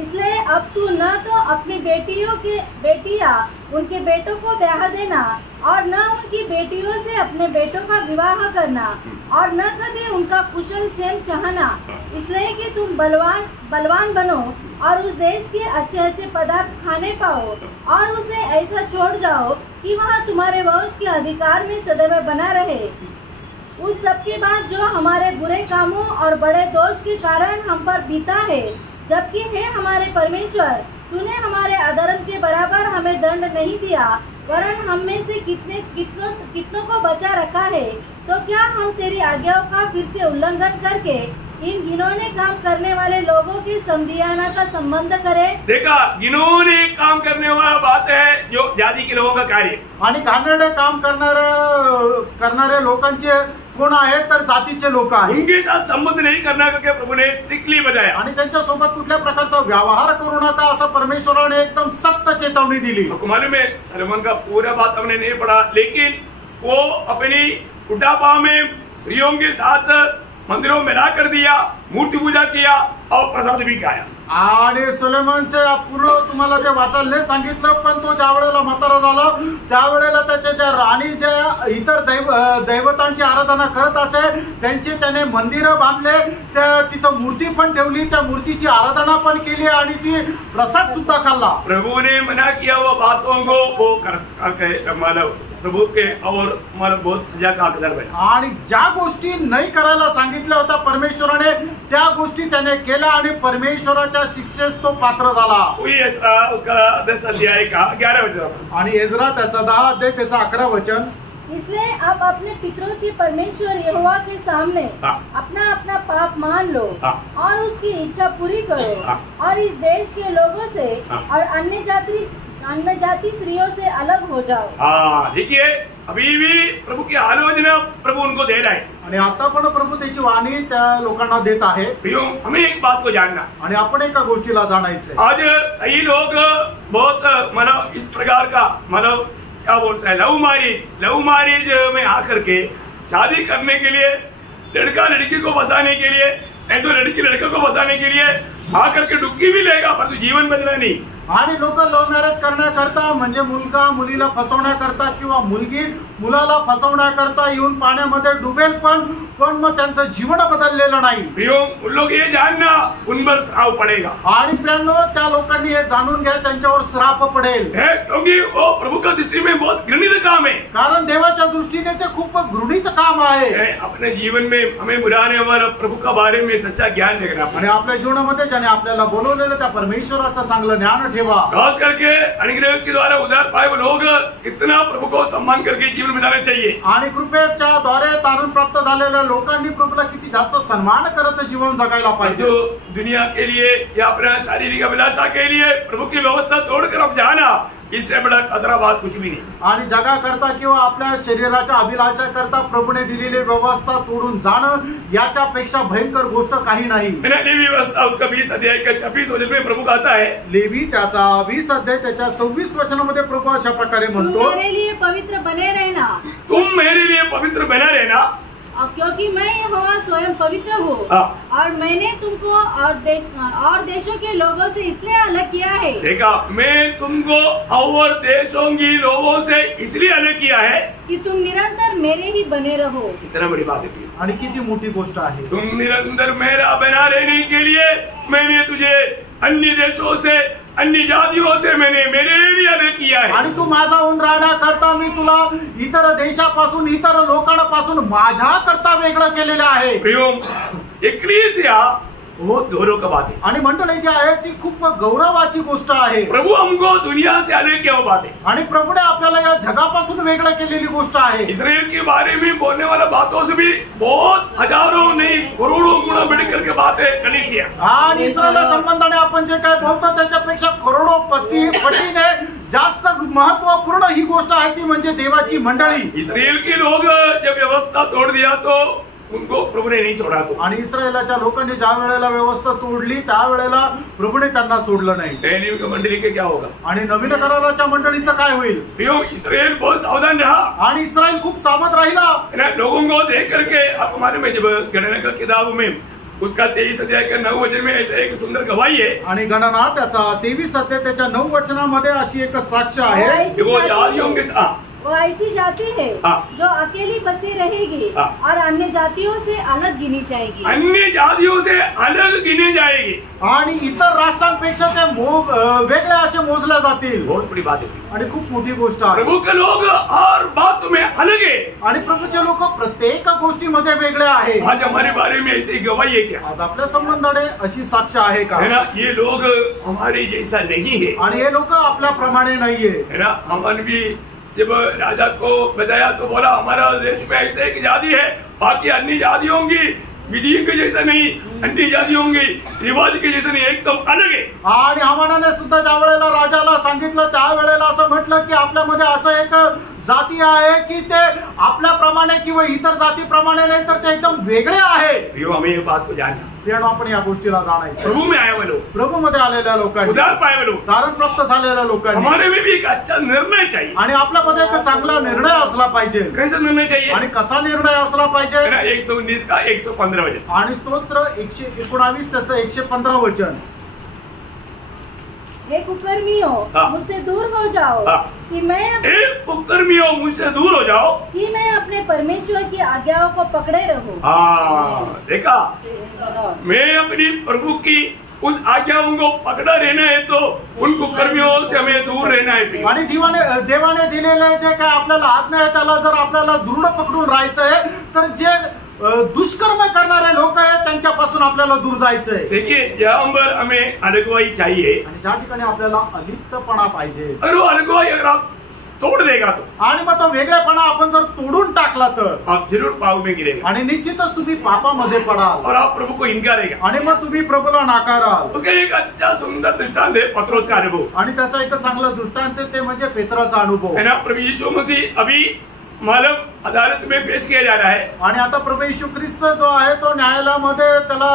इसलिए अब तू न तो अपनी बेटियां उनके बेटों को ब्याह देना और न उनकी बेटियों से अपने बेटों का विवाह करना और न कभी उनका कुशल क्षेम चाहना, इसलिए कि तुम बलवान बनो और उस देश के अच्छे अच्छे पदार्थ खाने पाओ और उसे ऐसा छोड़ जाओ कि वहाँ तुम्हारे वंश के अधिकार में सदैव बना रहे. उस सब के बाद जो हमारे बुरे कामों और बड़े दोष के कारण हम पर बीता है, जबकि हे हमारे परमेश्वर, तूने हमारे अधर्म के बराबर हमें दंड नहीं दिया, वरन हम में से कितनों को बचा रखा है. तो क्या हम तेरी आज्ञाओं का फिर से उल्लंघन करके इन घिनौने काम करने वाले लोगों के समधियाना का संबंध करें? देखा, घिनौने काम करने वाला बात है जो जाति के लोगों का कार्य. आणि घाणेरडे काम करणारे लोकांचे कोण आहे तर जातीचे लोक आहेत. उनके साथ संबंध नहीं करना करके प्रभु ने स्ट्रिक्टली बताया. आणि त्यांच्या सोबत कुठल्या प्रकारचा व्यवहार करू नका असं परमेश्वराने एकदम सख्त चेतावणी दिली. आपको मालूम है सलोमन का पूरा बात हमने नहीं पढ़ा, लेकिन वो अपनी बुढ़ापा में स्त्रियों के साथ मंदिरों में ला कर दिया, मूर्ति पूजा किया और प्रसाद भी खाया. आणि सुलेमानचे पूर्ण तुम्हाला ते वाचायला सांगितलं, पण तो ज्या वेळेला म्हातारा झाला त्यावेळेला त्याच्या ज्या राणी ज्या इतर दैवतांची आराधना करत असे त्यांचे त्याने मंदिरं बांधले, तिथं मूर्ती पण ठेवली, त्या मूर्तीची आराधना पण केली आणि ती प्रसाद सुद्धा खाल्ला. प्रभु ने मना किया वो बातों को वो करके मानव प्रभु के और मला बहुत सजा का हकदार बना. आणि ज्या गोष्टी नाही करायला सांगितल्या होत्या परमेश्वराने त्या गोष्टी त्याने केल्या आणि परमेश्वराच्या शिक्षेस तो पात्र झाला. उसका 10 अध्याय का 11 वचन आणि एज्रा त्याचा 10 अध्याय त्याचा 11 वचन. इसलिए अब अपने पितरों के परमेश्वर यहोवा के सामने अपना अपना पाप मान लो और उसकी इच्छा पूरी करो और इस देश के लोगों से और अन्य जाति स्त्रियों से अलग हो जाओ। हाँ, देखिए अभी भी प्रभु की आलोचना प्रभु उनको दे रहा है आणि आता पण प्रभू त्याची वाणी त्या लोकांना देत आहे। प्रियो, हमें एक बात को जानना आणि आपण एका गोष्टीला जाणायचंय। आज कई लोग बहुत मतलब इस प्रकार का मतलब क्या बोलते हैं लव मैरिज में आकर के शादी करने के लिए लड़का लड़की को फंसाने के लिए नहीं तो लड़की लड़के को फंसाने के लिए आकर के डुबकी भी लेगा पर तू जीवन बदला नहीं। आणि लोक लव्ह मॅरेज करण्याकरता म्हणजे मुलगा मुलीला फसवण्याकरता किंवा मुलगी मुलाला फसवण्याकरता येऊन पाण्यामध्ये डुबेल पण मग त्यांचं जीवन बदललेलं नाही। प्रियो, उन लोग ये जानना उन पर श्राप पड़ेगा। आणि प्रियांनो, त्या लोकांनी हे जाणून घ्या त्यांच्यावर श्राप पडेल क्योंकि वो प्रभु का दृष्टि में बहुत घृणित काम है। कारण देवाच्या दृष्टीने ते खूप घृणित काम आहे। अपने जीवन में हमें बुलाने वाला प्रभु का बारे में सच्चा ज्ञान देखना आणि आपल्या जीवनामध्ये ज्याने आपल्याला बोलवलेलं त्या परमेश्वराचं चांगलं ज्ञान ठेवा। खास करके अनुग्रह के द्वारा उद्धार पाए हुए लोग इतना प्रभु को सम्मान करके जीवन बिताना चाहिए। आणि कृपेच्या द्वारे तारण प्राप्त झालेल्या लोकांनी प्रभूला किती जास्त सन्मान करत जीवन जगायला पाहिजे। जो दुनिया के लिए या अपना शारीरिक अभिलाषा के लिए प्रभु की व्यवस्था तोड़कर अब जाना, इससे बड़ा खतरा बात कुछ भी नहीं। आणि जगाकरता किंवा आपल्या शरीराच्या अभिलाषा करता प्रभूने दिलेली व्यवस्था तोडून जाणं याच्यापेक्षा भयंकर गोष्ट काही नाही। लेवी व्यवस्था उसका 20 अध्याय का 26 वचन में प्रभु कहता है, लेवी त्याचा 20 अध्याय त्याच्या 26 वचनामध्ये प्रभू अशा प्रकारे म्हणतो, मेरे लिए पवित्र बने रहना, तुम मेरे लिए पवित्र बना रहना, क्योंकि मैं यहोवा स्वयं पवित्र हूँ और मैंने तुमको और देशों के लोगों से इसलिए अलग किया है। देखा, मैं तुमको और देशों की लोगों से इसलिए अलग किया है कि तुम निरंतर मेरे ही बने रहो। कितना बड़ी बात है आणि किती मोठी गोष्ट आहे। तुम निरंतर मेरा बना रहने के लिए मैंने तुझे अन्य देशों से अन्य जातियों से मैंने मेरे लिए अलग किया है। आणि तू माझा होऊन राहण्याकरता मी तुला इतर देशापासून इतर लोकांपासून माझ्या करता वेगळं केलेलं आहे। प्रियो, एक्लीसिया बहुत गौरव का बात है। आणि मंडळी जी आहे ती खूप गौरवाची गोष्ट आहे। प्रभु हमको दुनिया से अलग किया बात है आणि प्रभूने आपल्याला या जगापासून वेगळं केलेली गोष्ट आहे। इस्राएल के बारे में बोलने वाला बातों से भी बहुत हजारों नहीं करोड़ों गुना बढ़कर के बात है कलीसिया। आणि इस्राएल संबंधाने आपण जे काय बोलतो त्याच्यापेक्षा करोडो पटीने जास्त महत्वपूर्ण ही गोष्ट आहे ती म्हणजे देवाची मंडळी। इस्राएल के लोग जब व्यवस्था तोड़ दिया तो उनको प्रभु ने नहीं छोड़ा। तो आणि इस्रायलाच्या लोकांनी ज्या वेळेला व्यवस्था तोडली त्यावेळेला प्रभूने त्यांना सोडलं नाही। नई मंडली के क्या होगा? आणि नवीन कराराच्या मंडळीचं काय होईल? प्रियो, इस्राएल बहुत सावधान रहा आणि इस्रायल खूप सावध राहिला। लोगों को देख करके आपको मालूम है, जब गणना का किताब में उसका 23 अध्याय का 9 वचन में ऐसा एक सुंदर गवाही है। आणि गणना त्याचा 23 अध्याय त्याच्या 9 वचनामध्ये अशी एक साक्ष आहे। वो जातियों के वो ऐसी जाति है जो अकेली बसी रहेगी और अन्य जातियों से अलग गिनी जाएगी। अन्य जातियों से अलग गिनी जाएगी आणि इतर राष्ट्रांपेक्षा ते वेगळे असे मोजले जातील। बहुत बड़ी बात है आणि खूप मोठी गोष्ट आहे। प्रभु के लोग हर बात में अलग है आणि प्रभूचे लोक प्रत्येक गोष्टीमध्ये वेगळे आहेत। आज हमारे बारे में ऐसी गवाही है क्या? आज आपल्या संबंधाने अशी साक्ष आहे का? है ना, ये लोग हमारे जैसा नहीं है। आणि हे लोक आपल्या प्रमाणे नाहीये। है ना, हमन भी जब राजा को बताया तो बोला हमारा देश में ऐसे एक जाति है, बाकी अन्य जातियों की विधि के जैसा नहीं, अन्य जातियों की रिवाज के जैसा नहीं, एकदम अलग है। आणि हमानाने सुद्धा ज्या वेळेला राजाला सांगितलं त्यावेळेला असं म्हटलं की आपल्यामध्ये असं एक जाती आहे की ते आपल्याप्रमाणे किंवा इतर जातीप्रमाणे नाही तर ते एकदम वेगळे आहे। हमें ये बात को जानना, आपण या गोष्टीला जाणायचं। प्रभु में आए वाले लोग, प्रभू मध्ये आलेल्या लोकांनी, उद्धार पाए वाले लोग, तारण प्राप्त झालेल्या लोकांनी, हमारे में भी एक अच्छा निर्णय चाहिए। आणि आपल्यामध्ये एक चांगला निर्णय असला पाहिजे। कैसा निर्णय चाहिए आणि कसा निर्णय असला पाहिजे? 119 का 115 वचन आणि स्तोत्र 119 त्याचं 115 वचन। हे कुकर्मियों मुझसे दूर हो जाओ कि मैं कुकर्मियों मुझसे दूर हो जाओ कि मैं अपने परमेश्वर की आज्ञाओं को पकड़े रहूं। देखा, मैं अपनी प्रभु की उन आज्ञाओं को पकड़ा रहना है तो उन कुकर्मियों से हमें दूर रहना है। आणि देवाने दिलेले जे काय आपल्याला आज्ञा आहे त्याला जर आपल्याला दृढ पकडून राहायचं आहे तर जे दुष्कर्म करणारे लोक आहेत त्यांच्यापासून आपल्याला दूर जायचंय। देखिए, जहाँ पर हमें अलगवाई चाहिए आणि ज्या ठिकाणी आपल्याला अलिप्तपणा पाहिजे, अगर वो अलगवाई अगर आप तोड़ देगा तो, आणि मग तो वेगळेपणा आपण जर तोडून टाकला तर आप जरूर पाप में गिरेगा आणि निश्चितच तुम्ही पापामध्ये पडाल और आप प्रभु को इनकारेगा। आणि मग तुम्ही प्रभूला नाकाराल। तो एक अच्छा सुंदर दृष्टांत है पत्रोस का अनुभव, आणि त्याचा एक चांगला दृष्टांत ते म्हणजे पेत्राचा अनुभव है ना। प्रभु यीशु मसीह अभी मालूम अदालत में पेश किया जा रहा है, आणि आता प्रभू येशू ख्रिस्त जो आहे तो न्यायालयामध्ये त्याला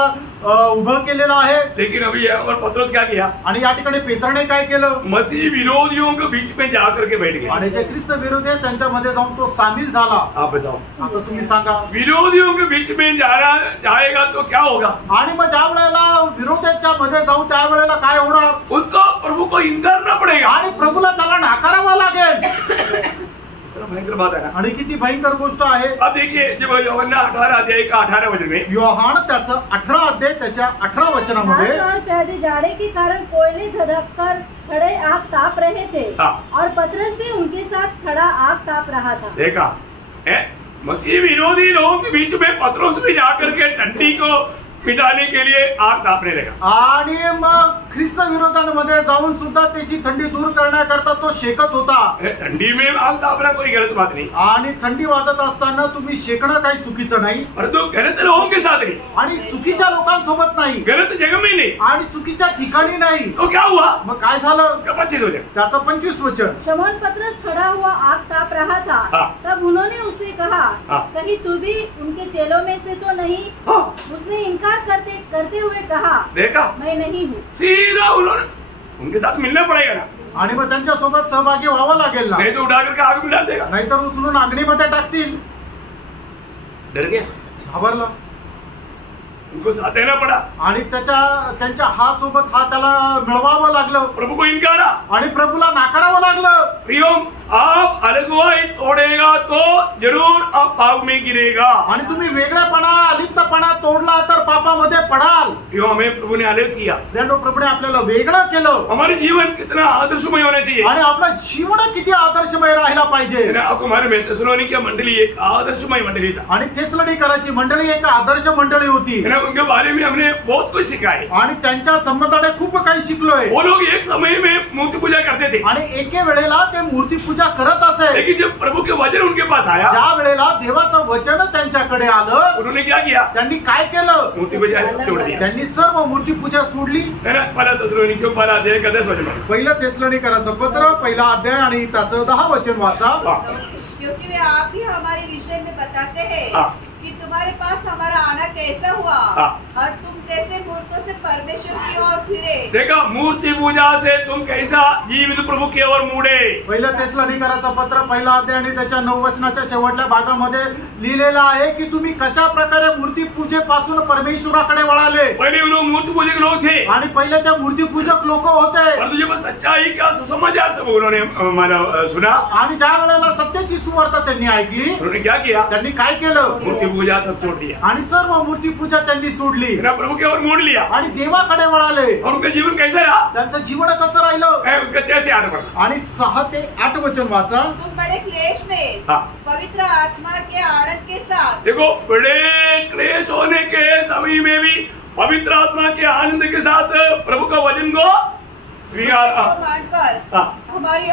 उभं केलेला आहे। लेकिन अभी और पत्रोस क्या किया, आणि या ठिकाणी पेत्राने काय केलं, मसीह विरोधियों के बीच में जाकर के बैठ गया। आणि जे ख्रिस्त विरोधी आहे त्यांच्यामध्ये जाऊन तो सामील झाला। आप बताओ, आता तुम्ही सांगा, विरोधियों के बीच में जाएगा तो क्या होगा? आणि मग ज्या वेळेला विरोधाच्या मध्ये जाऊ त्यावेळेला काय होणार, उसको प्रभु को इनकारना पड़ेगा। आणि प्रभूला त्याला नाकारावं लागेल। भयंकर बात है ना। आणि किती भयंकर गोष्ट आहे। अब देखिए जब यूहन्ना 18 अध्याय का 18 वचन में, योहान त्याचं 18 अध्याय त्याच्या 18 वचनामध्ये, और प्यादे जाड़े के कारण कोयले धधक कर खड़े आग ताप रहे थे और पतरस भी उनके साथ खड़ा आग ताप रहा था। देखा मसीह विरोधी लोगों के बीच में पतरस भी जाकर के ठंडी को मिटाने के लिए आग तापने लगा। आणि मग ख्रिस्त विरोधांमध्ये जाऊन सुद्धा त्याची थंडी दूर करण्याकरता तो शेकत होता। ठंडी में आग तापना कोई गलत बात नहीं, आणि थंडी वाजत असताना तुम्ही शेकणं काही चुकीचं नाही, परंतु गलत लोगों के साथ नहीं, आणि चुकीच्या लोकांसोबत नाही, गलत जगह में नहीं, आणि चुकीच्या ठिकाणी नाही। तो क्या हुआ, मग काय झालं, 25 वचन, त्याचं 25 वचन, शमौन पतरस खड़ा हुआ आग ताप रहा था। तब उन्होंने उससे कहा, कहीं तू भी उनके चेलों में से तो नहीं? उसने इनकार करते हुए कहा, देखा मैं नहीं हूँ। सीधा उन्होंने उनके साथ मिलना पड़ेगा ना, आणि मग त्यांच्यासोबत सहभागी व्हावं लागेल ना, नहीं तो उठा करके आग में डाल देगा। नाहीतर उचलून अग्नीमध्ये टाकतील। डर गया, घाबरला, उनको साथ देना पड़ा, आणि त्यांच्या हात सोबत हा त्याला मिळवावं लागलं, प्रभु को इनकारा, आणि प्रभूला नाकारावं लागलं। प्रियो आप अलगवाई तोड़ेगा तो जरूर आप पाप में गिरेगा। आणि तुम्ही वेगळेपणा अलिप्तपणा तोडला तर पापामध्ये पडाल। क्यों हमें प्रभु ने अलग किया, प्रभूने आपल्याला वेगळं केलं। हमारे जीवन कितना आदर्शमय होना चाहिए, आणि आपलं जीवन किती आदर्शमय राहायला पाहिजे। आपको हमारे में तेसलोनिकी मंडली एक आदर्शमय मंडली था, आणि थेसलोनिकराची मंडळी एक आदर्श मंडळी होती। उनके बारे में हमने बहुत कुछ सीखा है, आणि त्यांच्या संबंधाने खूप काही शिकलोय। वो लोग एक समय में मूर्ति पूजा करते थे, आणि एके वेळेला ते मूर्ती पूजा करत असे। लेकिन जब प्रभु के वचन उनके पास आया, ज्या वेळेला देवाचं वचन त्यांच्याकडे आलं, उन्होंने क्या किया, त्यांनी काय केलं, मूर्ति पूजा छोड़ दिया। त्यांनी सर्व मूर्ति पूजा सोडली। पहिला तेसलोनिकी 12 अध्याय 10 वचन, पहिलं तेसलोनिकराचं पत्र 1 अध्याय आणि त्याचं 10 वचन वाचा। क्योंकि वे आप ही हमारे विषय में बताते हैं कि तुम्हारे पास हमारा आना कैसा हुआ और तुम कैसे मूर्तों से परमेश्वर की ओर फिरे। देखा, मूर्ति पूजा से तुम कैसा जीवित प्रभु की ओर मुड़े। पहिलं तेसलोनिकराचं पत्र 1 अध्याय आणि त्याच्या 9 वचनाच्या शेवटच्या भागामध्ये लिहिलेलं आहे की तुम्ही कशा प्रकारे मूर्ती पूजेपासून परमेश्वराकडे वळाले। पहिले लोग मूर्ति पूजक लोग थे, आणि पहिले ते मूर्ती पूजक लोक होते, परंतु जब सच्चाई का सुसमाचार सब उन्होंने सुना, आणि ज्या वेळेला सत्याची सुवार्ता त्यांनी ऐकली, उन्होंने क्या किया, त्यांनी काय केलं, मूर्ति पूजा सब छोड़ दिया आणि सर्व मूर्ती पूजा त्यांनी सोडली, प्रभु की ओर मोड़ लिया आणि देवाकडे वळाले। और उनका जीवन कैसा रहा, त्यांचं जीवन कसं राहिलं, उसका 6 से 8 वर्ष आणि 6 ते 8 वचन वाचा। तुम बड़े क्लेश में पवित्र आत्मा के आनंद के साथ, देखो बड़े क्लेश होने के समय में भी पवित्र आत्मा के आनंद के साथ प्रभु का वचन को स्वीकार मानकर हमारी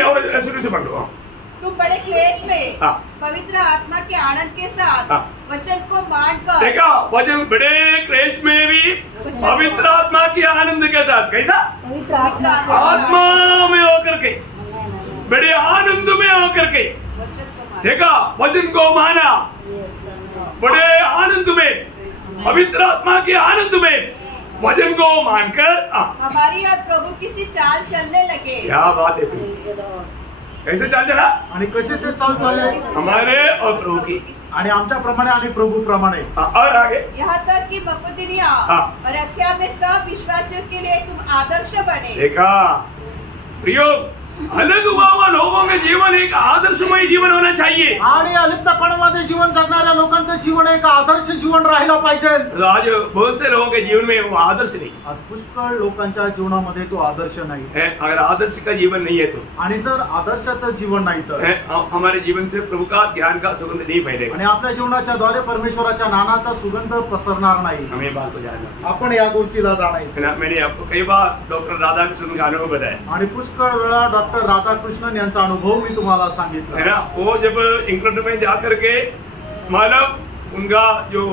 और शुरू से पढ़ लो। तुम बड़े क्लेश में पवित्र आत्मा के आनंद के साथ वचन को मानकर, देखा, वचन बड़े क्लेश में भी पवित्र आत्मा के आनंद के साथ, कैसा, आत्मा में होकर के, बड़े आनंद में होकर के, देखा, वचन को माना, बड़े आनंद में, पवित्र आत्मा के आनंद में वचन को मानकर हमारी और प्रभु किसी चाल चलने लगे। क्या बात है, कैसे चाल चला, आणि कसे ते चाल चालले, हमारे और प्रभु की, आणि आमच्या प्रमाणे आणि प्रभू प्रमाणे। और आगे यहाँ तक कि मकुदिनिया और अख्या में सब विश्वासियों के लिए तुम आदर्श बने। देखा प्रियो, अलग हुआ लोगों में जीवन एक आदर्शमय जीवन होना चाहिए, आणि अलिप्तपणामध्ये जीवन जगणाऱ्या लोकांचं जीवन एक आदर्श जीवन राहिलं पाहिजे। आज बहुत से लोगों के जीवन में वो आदर्श नहीं, आज पुष्कळ लोकांच्या जीवनामध्ये तो आदर्श नाही है। अगर आदर्श का जीवन नहीं है तो, आणि जर आदर्शाचं जीवन नाही तर हमारे जीवन से प्रभु का ज्ञान का सुगंध नहीं फैलेगा, आणि आपल्या जीवनाच्या द्वारे परमेश्वराच्या नानाचा सुगंध पसरणार नाही। हमें बात को जानना, आपण या गोष्टीला जाणायचं। मैंने आपको कई बार डॉक्टर राधाकृष्ण का अनुभव बताया, आणि पुष्कळ वेळा डॉक्टर राधाकृष्णन यांचा अनुभव मी तुम्हाला सांगितला है ना। वो जब इंग्लैंड में जाकर के मालूम उनका जो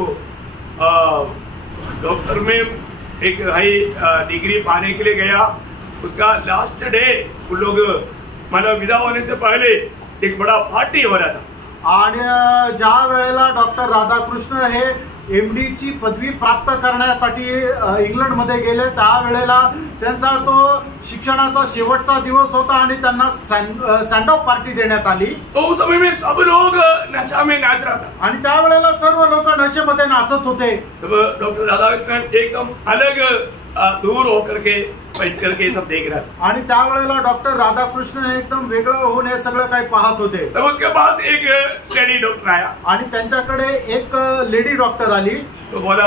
डॉक्टर में एक हाई डिग्री पाने के लिए गया, उसका लास्ट डे उन लोग मतलब विदा होने से पहले एक बड़ा पार्टी हो रहा था। आणि ज्या वेळेला डॉक्टर राधाकृष्ण हे MD ची पदवी प्राप्त करण्यासाठी इंग्लंड मध्ये गेले, त्यावेळेला त्यांचा तो शिक्षणाचा शेवटचा दिवस होता आणि त्यांना सँड ऑफ पार्टी देण्यात आली। तो उस समय में सब लोग नशा में नाच रहा था आणि त्यावेळेला सर्व लोक नशेमध्ये नाचत होते। तब डॉक्टर राधाकृष्णन एकदम अलग दूर होकर के बैठ करके सब देख रहा था। आणि त्यावेळेला डॉक्टर राधाकृष्णन एकदम वेगळं होऊन हे सगळं काही पाहत होते। तब उसके पास एक लेडी डॉक्टर आया आणि त्यांच्याकडे एक लेडी डॉक्टर आली। तो बोला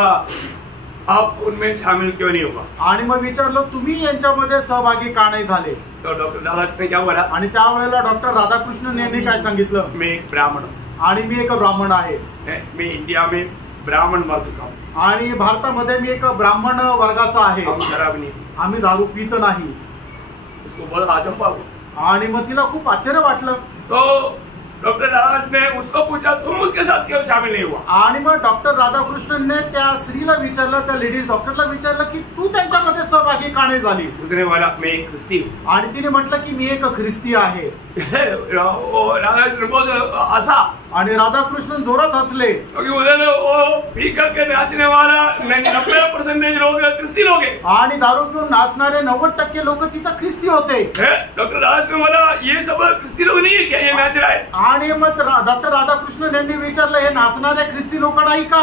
आप उनमें शामिल क्यों नहीं हुआ? आणि मग विचारलं तुम्ही यांच्यामध्ये सहभागी का नाही झाले? तो डॉक्टर राधाकृष्ण क्या बोला? आणि त्यावेळेला डॉक्टर राधाकृष्णन यांनी काय सांगितलं? मैं एक ब्राह्मण हूँ आणि मी एक ब्राह्मण आहे। मैं इंडिया में ब्राह्मण वर्ग का हूँ आणि भारतामध्ये मी एक ब्राह्मण वर्गाचा आहे। हम शराब नहीं, आम्ही दारू पित नाही। उसको बहुत अचंभा हुआ आणि मग तिला खूप आश्चर्य वाटलं। तो डॉक्टर राधाकृष्ण ने उसको पूछा तुम उसके साथ क्यों शामिल नहीं हुआ? आणि मग डॉक्टर राधाकृष्णन ने त्या स्त्रीला विचारलं, त्या लेडीज डॉक्टरला विचारलं की तू त्यांच्यामध्ये सहभागी का नाही झाली? उसने बोला मैं एक ख्रिस्ती हूँ। आणि तिने म्हटलं की मी एक ख्रिस्ती आहे। राधाकृष्ण बहुत हंसा आणि राधाकृष्णन जोरात हसले, क्योंकि उधर वो पी करके नाचने वाला 90% लोग ख्रिस्ती लोग हैं आणि दारू पिऊन नाचणारे 90% लोक तिथं ख्रिस्ती होते। डॉक्टर राधाकृष्ण बोला ये सब ख्रिस्ती लोग नहीं है क्या ये नाच रहा है? आणि मग डॉक्टर राधाकृष्णन यांनी विचारलं हे नाचणारे ख्रिस्ती लोक नाही का?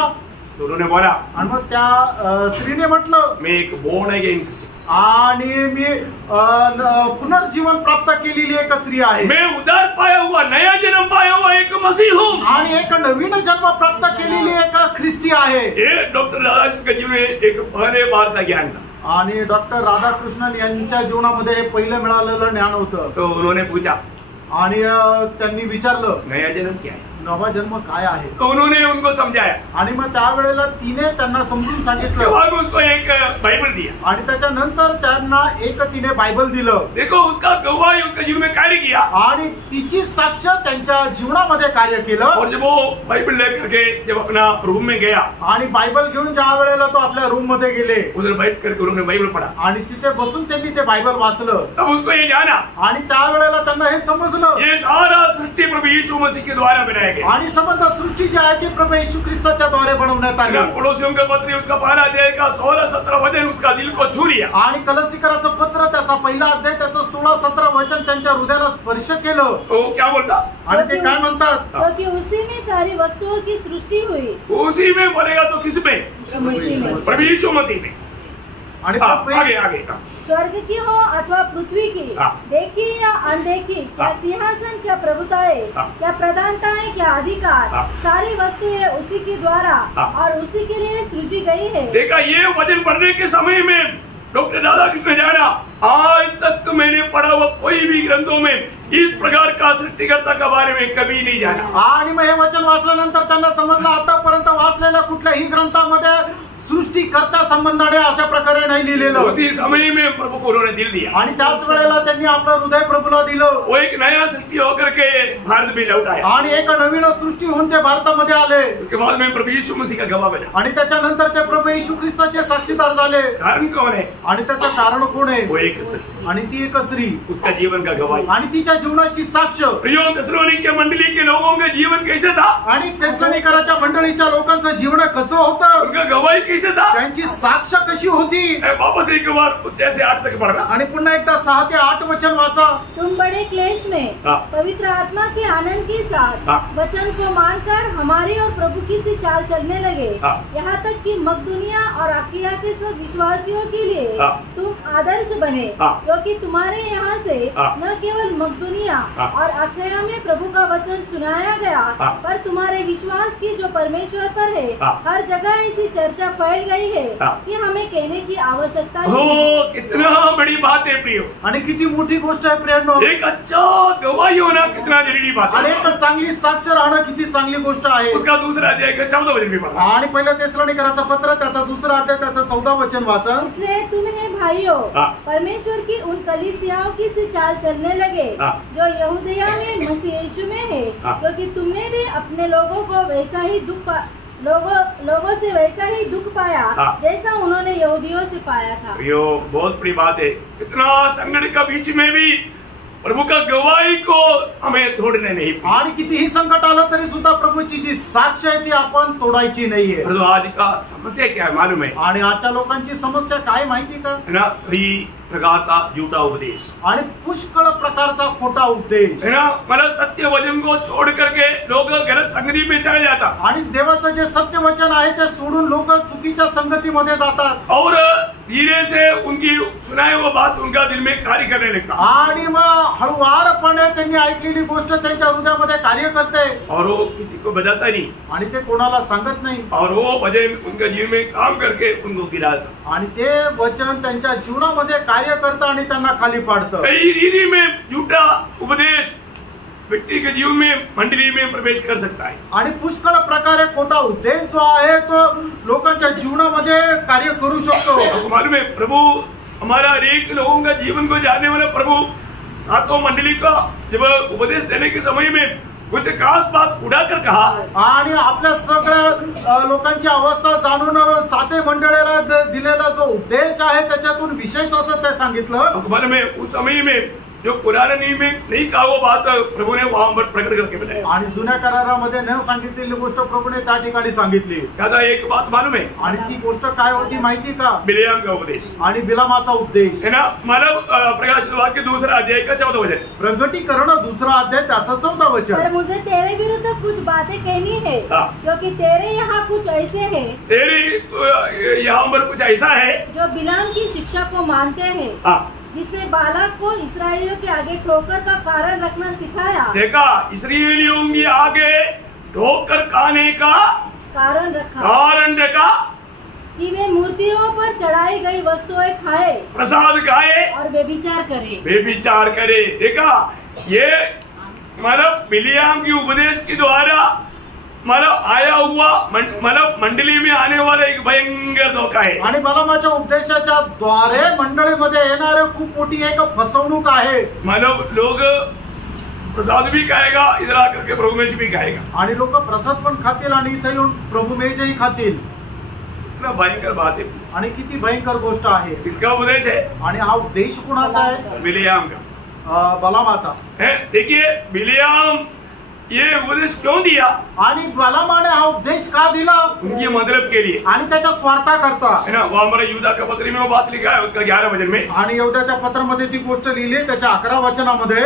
तो उन्होंने बोला आणि मग त्या स्त्रीने म्हटलं मैं एक बोर्न अगेन ख्रिस्ती, आणि मी पुनर्जीवन प्राप्त केलेली एक स्त्री आहे। मैं उद्धार पाया हुआ नया जन्म पाया हुआ एक मसीह हूँ आणि एक नवीन जन्म प्राप्त केलेली एक ख्रिस्ती आहे। ये डॉक्टर राधाकृष्ण के जीवन में एक पहले बार का ज्ञान था। आणि डॉक्टर राधाकृष्णन यांच्या जीवनामध्ये हे पहिलं मिळालेलं ज्ञान होतं। तो उन्होंने पूछा आणि त्यांनी विचारलं नया जन्म क्या है? नवा जन्म काय आहे? तो उन्होंने उनको समझाया आणि मग त्यावेळेला तिने त्यांना समजून सांगितलं और उसको एक बाइबल दिया। आणि त्याच्यानंतर त्यांना एक तिने बायबल दिलं। देखो उसका गवाही उसके जीवन में कार्य किया आणि तिची साक्ष त्यांच्या जीवनामध्ये कार्य केलं। और जब वो बाइबल लेकर के जब अपना रूम में गया आणि बायबल घेऊन ज्या वेळेला तो आपल्या रूम मध्ये गेले, उधर बैठ करके उन्होंने बाइबल पढ़ा आणि तिथे बसून त्यांनी ते बायबल वाचलं। तब उसको ये जाना आणि त्यावेळेला त्यांना हे समजलं ये सारा सृष्टि प्रभु यीशु मसीह के द्वारा बनाया गया। आणि समजा सृष्टी जी आहे ती प्रभू येशू ख्रिस्ताच्या द्वारे बनवण्यात आली। पड़ोसियों के पत्र उसका पहला अध्याय का 16-17 वचन उसका दिल को छू लिया। आणि कलसीकराचं पत्र त्याचा पहिला अध्याय त्याचं 16-17 वचन त्यांच्या हृदयाला स्पर्श केलं। तो क्या बोलता? आणि ते काय म्हणतात? क्योंकि उसी में सारी वस्तुओं की सृष्टि हुई। उसी में बोलेगा तो किस में? मसीह में। प्रभु यीशु मसीह में। आणि आगे आगे स्वर्ग की हो अथवा पृथ्वी की, देखी या अनदेखी, क्या सिंहासन, क्या प्रभुताएं, क्या प्रधानताएं, क्या अधिकार, सारी वस्तुएं उसी के द्वारा और उसी के लिए सृजी गई है। देखा ये वचन पढ़ने के समय में डॉक्टर राधाकृष्ण जाना आज तक मैंने पढ़ा हुआ कोई भी ग्रंथों में इस प्रकार का सृष्टिकर्ता के बारे में कभी नहीं जाना। आणि मग हे वचन वाचल्यानंतर त्यांना समजलं आतापर्यंत वाचलेल्या कुठल्याही ग्रंथामध्ये सृष्टिकर्ता संबंधाने अशा प्रकारे नाही लिहिलेलं। उसी समय में प्रभु को उन्होंने दिल दिया आणि त्याच वेळेला त्यांनी आपलं हृदय प्रभूला दिलं। वो एक नया सृष्टि होकर के भारत में लौट आया आणि एक नवीन सृष्टी होऊन ते भारतामध्ये आले। उसके बाद में प्रभु यीशु मसीह का गवाह बना। आणि त्याच्यानंतर ते प्रभू येशू ख्रिस्ताचे साक्षीदार झाले। कारण कौन है? आणि त्याचं कारण कोण आहे? वो एक स्त्री, आणि ती एक स्त्री, उसका जीवन का गवाही आणि तिच्या जीवनाची साक्ष। प्रियो थिस्सलुनीके मंडली के लोगों का जीवन कैसे था? आणि थिस्सलुनीकराच्या मंडळीच्या लोकांचं जीवन कसं होतं? उनका गवाही कैसे था? त्यांची साक्ष कशी होती? वापस एक बार 6 से 8 तक पढ़ना। आणि पुन्हा एकदा 6 ते 8 वचन वाचा। तुम बड़े क्लेश में पवित्र आत्मा के आनंद के साथ वचन को मानकर हमारी और प्रभु की सी चाल चलने लगे, यहाँ तक कि मकदूनिया और अकिया के सब विश्वासियों के लिए तुम आदर्श बने, क्योंकि तुम्हारे यहाँ से न केवल मकदूनिया और अकिया में प्रभु का वचन सुनाया गया, पर तुम्हारे विश्वास की जो परमेश्वर पर है हर जगह ऐसी चर्चा फैल गई है कि हमें कहने की आवश्यकता हो कितना बड़ी बात है प्रियो, आणि किती मोठी गोष्ट आहे प्रियांनो. एक अच्छा गवाही होना कितना जरूरी बात आणि है. एक चांगली साक्ष राहणं किती चांगली गोष्ट आहे. उसका दूसरा अध्याय का 14 वचन भी पढ़ा. आणि पहिलं तेसलोनिकराचं पत्र त्याचा दुसरा अध्याय त्याचं 14 वचन वाचा. इसलिए तुम्हें भाइयों परमेश्वर की उन कलीसियाओं की सी चाल चलने लगे जो यहूदिया में मसीह यीशु में है, क्योंकि तुमने भी अपने लोगों को वैसा ही लोगों से वैसा ही दुख पाया जैसा उन्होंने यहूदियों से पाया था. यो बहुत बड़ी बात है. इतना संकट का बीच में भी प्रभु का गवाही को हमें तोड़ने नहीं. आणि कितीही संकट आलं तरी सुद्धा प्रभूची जी साक्ष आहे ती आपण तोडायची नाहीये. तो आज का समस्या क्या है मालूम है? आणि आजच्या लोकांची समस्या काय माहिती का? है ना, कई प्रकार का झूठा उपदेश आणि पुष्कळ प्रकारचा खोटा उपदेश है ना. मतलब सत्य वचन को छोड़ करके लोग गलत संगति में चले जाता. आणि देवाचं जे सत्य वचन आहे ते सोडून लोक चुकीच्या संगतीमध्ये जातात और धीरे से उनकी सुनाई हुआ बात उनका दिल में कार्य करने लगता. आणि मग हळुवारपणे त्यांनी ऐकलेली गोष्ट त्यांच्या हृदयामध्ये कार्य करते और वो किसी को बताता नहीं. आणि ते कोणाला सांगत नाही. और वो वचन उनके जीवन में काम करके उनको गिराता. आणि ते वचन त्यांच्या जीवनामध्ये कार्य करतं आणि त्यांना खाली पाडतं. कई रीति में झूठा उपदेश व्यक्ति के जीवन में मंडली में प्रवेश कर सकता है. आणि पुष्कळ प्रकारे खोटा उपदेश जो आहे तो लोकांच्या जीवनामध्ये कार्य करू शकतो. आपको मालूम है प्रभु हमारा अनेक लोगों का जीवन को जानने वाला प्रभु सातों मंडली का जब उपदेश देने के समय में कुछ खास बात उड़ाकर कहा. आणि आपल्या सगळ्या लोकांची अवस्था जाणून साते मंडळीला दिलेला जो उपदेश आहे त्याच्यातून विशेष असं ते सांगितलं. आपको मालूम है उस समय में जो पुराने नियम में नहीं कहा वो बात प्रभु ने वहां पर प्रकट करके बताया. आणि जुन्या करारामध्ये न सांगितलेली गोष्ट प्रभूने त्या ठिकाणी सांगितली. कहता एक बात मालूम है? आणि ती गोष्ट काय होती माहिती का? बिलेयाम का उपदेश आणि बिलामाचा उपदेश है ना. मतलब प्रकाशित वाक्य दूसरा अध्याय का 14 वचन. प्रगटीकरण दूसरा अध्याय त्याचं 14 वचन. पर मुझे तेरे विरुद्ध कुछ बातें कहनी है क्योंकि तेरे यहाँ कुछ ऐसे हैं तेरे यहाँ पर कुछ ऐसा है जो बिलाम की शिक्षा को मानते हैं, जिसने बालाक को इसराइलियों के आगे ठोकर का कारण रखना सिखाया. देखा, इसराइलियों के आगे ठोकर खाने का कारण रखा कि वे मूर्तियों पर चढ़ाई गई वस्तुएं खाए, प्रसाद खाए और बेविचार करे. देखा, ये मतलब बिलियाम की उपदेश के द्वारा मतलब आया हुआ मतलब मंडली में आने वाला एक भयंकर धोखा है. आणि बालामाच्या उपदेशाच्या द्वारे मंडळीमध्ये येणारे खूप मोठी एक फसवणूक आहे. मतलब लोग प्रसाद भी खाएगा, इधर आकर के प्रभु मेज भी खाएगा. आणि लोक प्रसाद पण खातील आणि इथे येऊन प्रभू मेजही खातील. भयंकर बात है. आणि किती भयंकर गोष्ट आहे. इसका उपदेश है. आणि हा उपदेश कुणाचा आहे? बिलियाम का, बालामाचा. देखिए बिलियाम ये उपदेश क्यों दिया? आणि बालामाने हा उपदेश का दिला? उनकी मतलब के लिए आणि त्याच्या स्वार्थाकरता है ना. वो हमारे यूदा का पत्री में वो बात लिखा है उसका 11 वचन में. आणि यहूदाच्या पत्रामध्ये ती गोष्ट लिहिली त्याच्या 11 वचनामध्ये.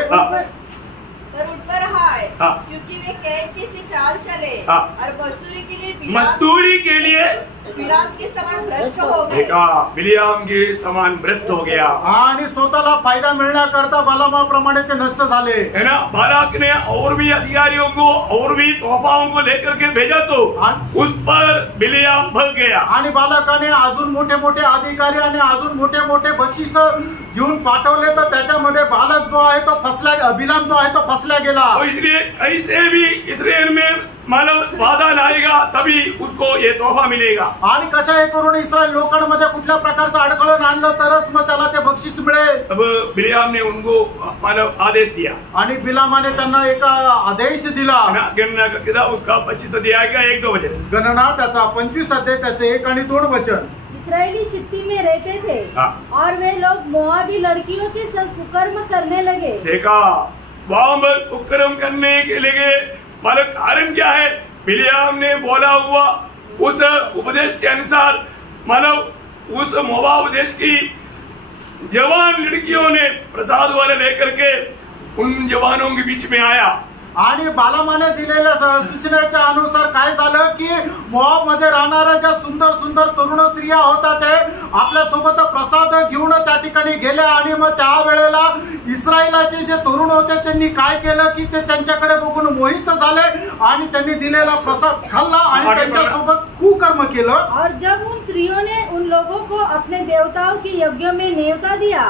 पर उठ पर हाय क्योंकि वे कैन की सी चाल चले और मजदूरी के लिए बिलाम के समान भ्रष्ट हो गए. बिलियाम के समान भ्रष्ट हो गया. आणि स्वतःला फायदा मिळण्याकरता बालामाप्रमाणे ते नष्ट झाले. है ना. बालाक ने और भी अधिकारियों को और भी तोहफाओं को लेकर के भेजा तो उस पर बिलियाम भग गया. आणि बालकाने अजून मोठे मोठे अधिकारी आणि अजून मोठे मोठे बक्षीस घेऊन पाठवले तर त्याच्यामध्ये बालक जो आहे तो फसला, बिलाम जो आहे तो फसला गेला. इसलिए ऐसे भी इस्राएल में मतलब वादा लाएगा तभी उसको ये तोहफा मिलेगा. आणि कसं हे करून इस्रायल लोकांमध्ये कुठल्या प्रकारचं अडखळण आणलं तरच मग त्याला ते बक्षीस मिळेल. तब बिलियाम ने उनको मतलब आदेश दिया. आणि बिलामाने त्यांना एक आदेश दिला. गणना का किताब उसका 25 अध्याय का 1-2 वचन. गणना त्याचा 25 अध्याय त्याचे 1 आणि 2 वचन. इस्राएली शित्ती में रहते थे और वे लोग मोआबी लड़कियों के संग कुकर्म करने लगे. देखा, वहां पर कुकर्म करने के लिए मतलब कारण क्या है? बिलियाम ने बोला हुआ उस उपदेश के अनुसार मतलब उस मोआब देश की जवान लड़कियों ने प्रसाद वाले लेकर के उन जवानों के बीच में आया. आणि बालामाने दिलेल्या सूचनेच्या अनुसार काय झालं की मोआब मध्ये राहणाऱ्या ज्या सुंदर सुंदर तरुण स्त्रिया होत्या ते आपल्या सोबत प्रसाद घेऊन त्या ठिकाणी गेल्या. आणि मग त्यावेळेला इस्रायलाचे जे तरुण होते त्यांनी काय केलं की ते त्यांच्याकडे बघून मोहित झाले आणि त्यांनी दिलेला प्रसाद खाल्ला आणि त्यांच्यासोबत कुकर्म कर्म केलं. और जब उन स्त्रियों ने उन लोगों को अपने देवताओं के यज्ञों में न्योता दिया,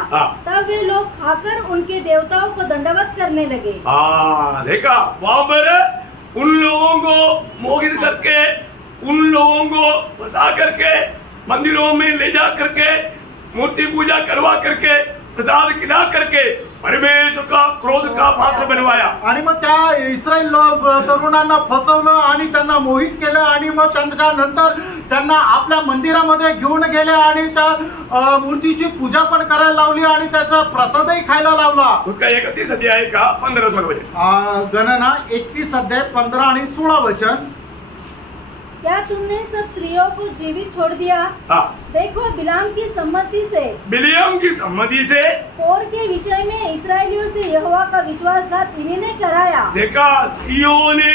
तब वे लोग खाकर उनके देवताओं को दंडवत करने लगे. देखा वहाँ पर उन लोगों को मोहित करके, उन लोगों को फंसा करके, मंदिरों में ले जा करके, मूर्ति पूजा करवा करके, प्रसाद खिला करके परमेश्वर का क्रोध का पात्र बनवाया. आणि मग त्या इस्रायल तरुणांना फसवलं आणि त्यांना मोहित केलं आणि मग त्यांच्या नंतर त्यांना आपल्या मंदिरामध्ये घेऊन गेले आणि त्या मूर्तीची पूजा पण करायला लावली आणि त्याचा प्रसादही खायला लावला. उसका 31 अध्याय का 15 वचन. गणना 31 अध्याय 15 आणि 16 वचन. क्या तुमने सब स्त्रियों को जीवित छोड़ दिया? देखो बिलाम की सम्मति से, बिलियम की सम्मति से कोर के विषय में इस्राएलियों से यहोवा का विश्वासघात इन्होंने कराया. देखा स्त्रियों ने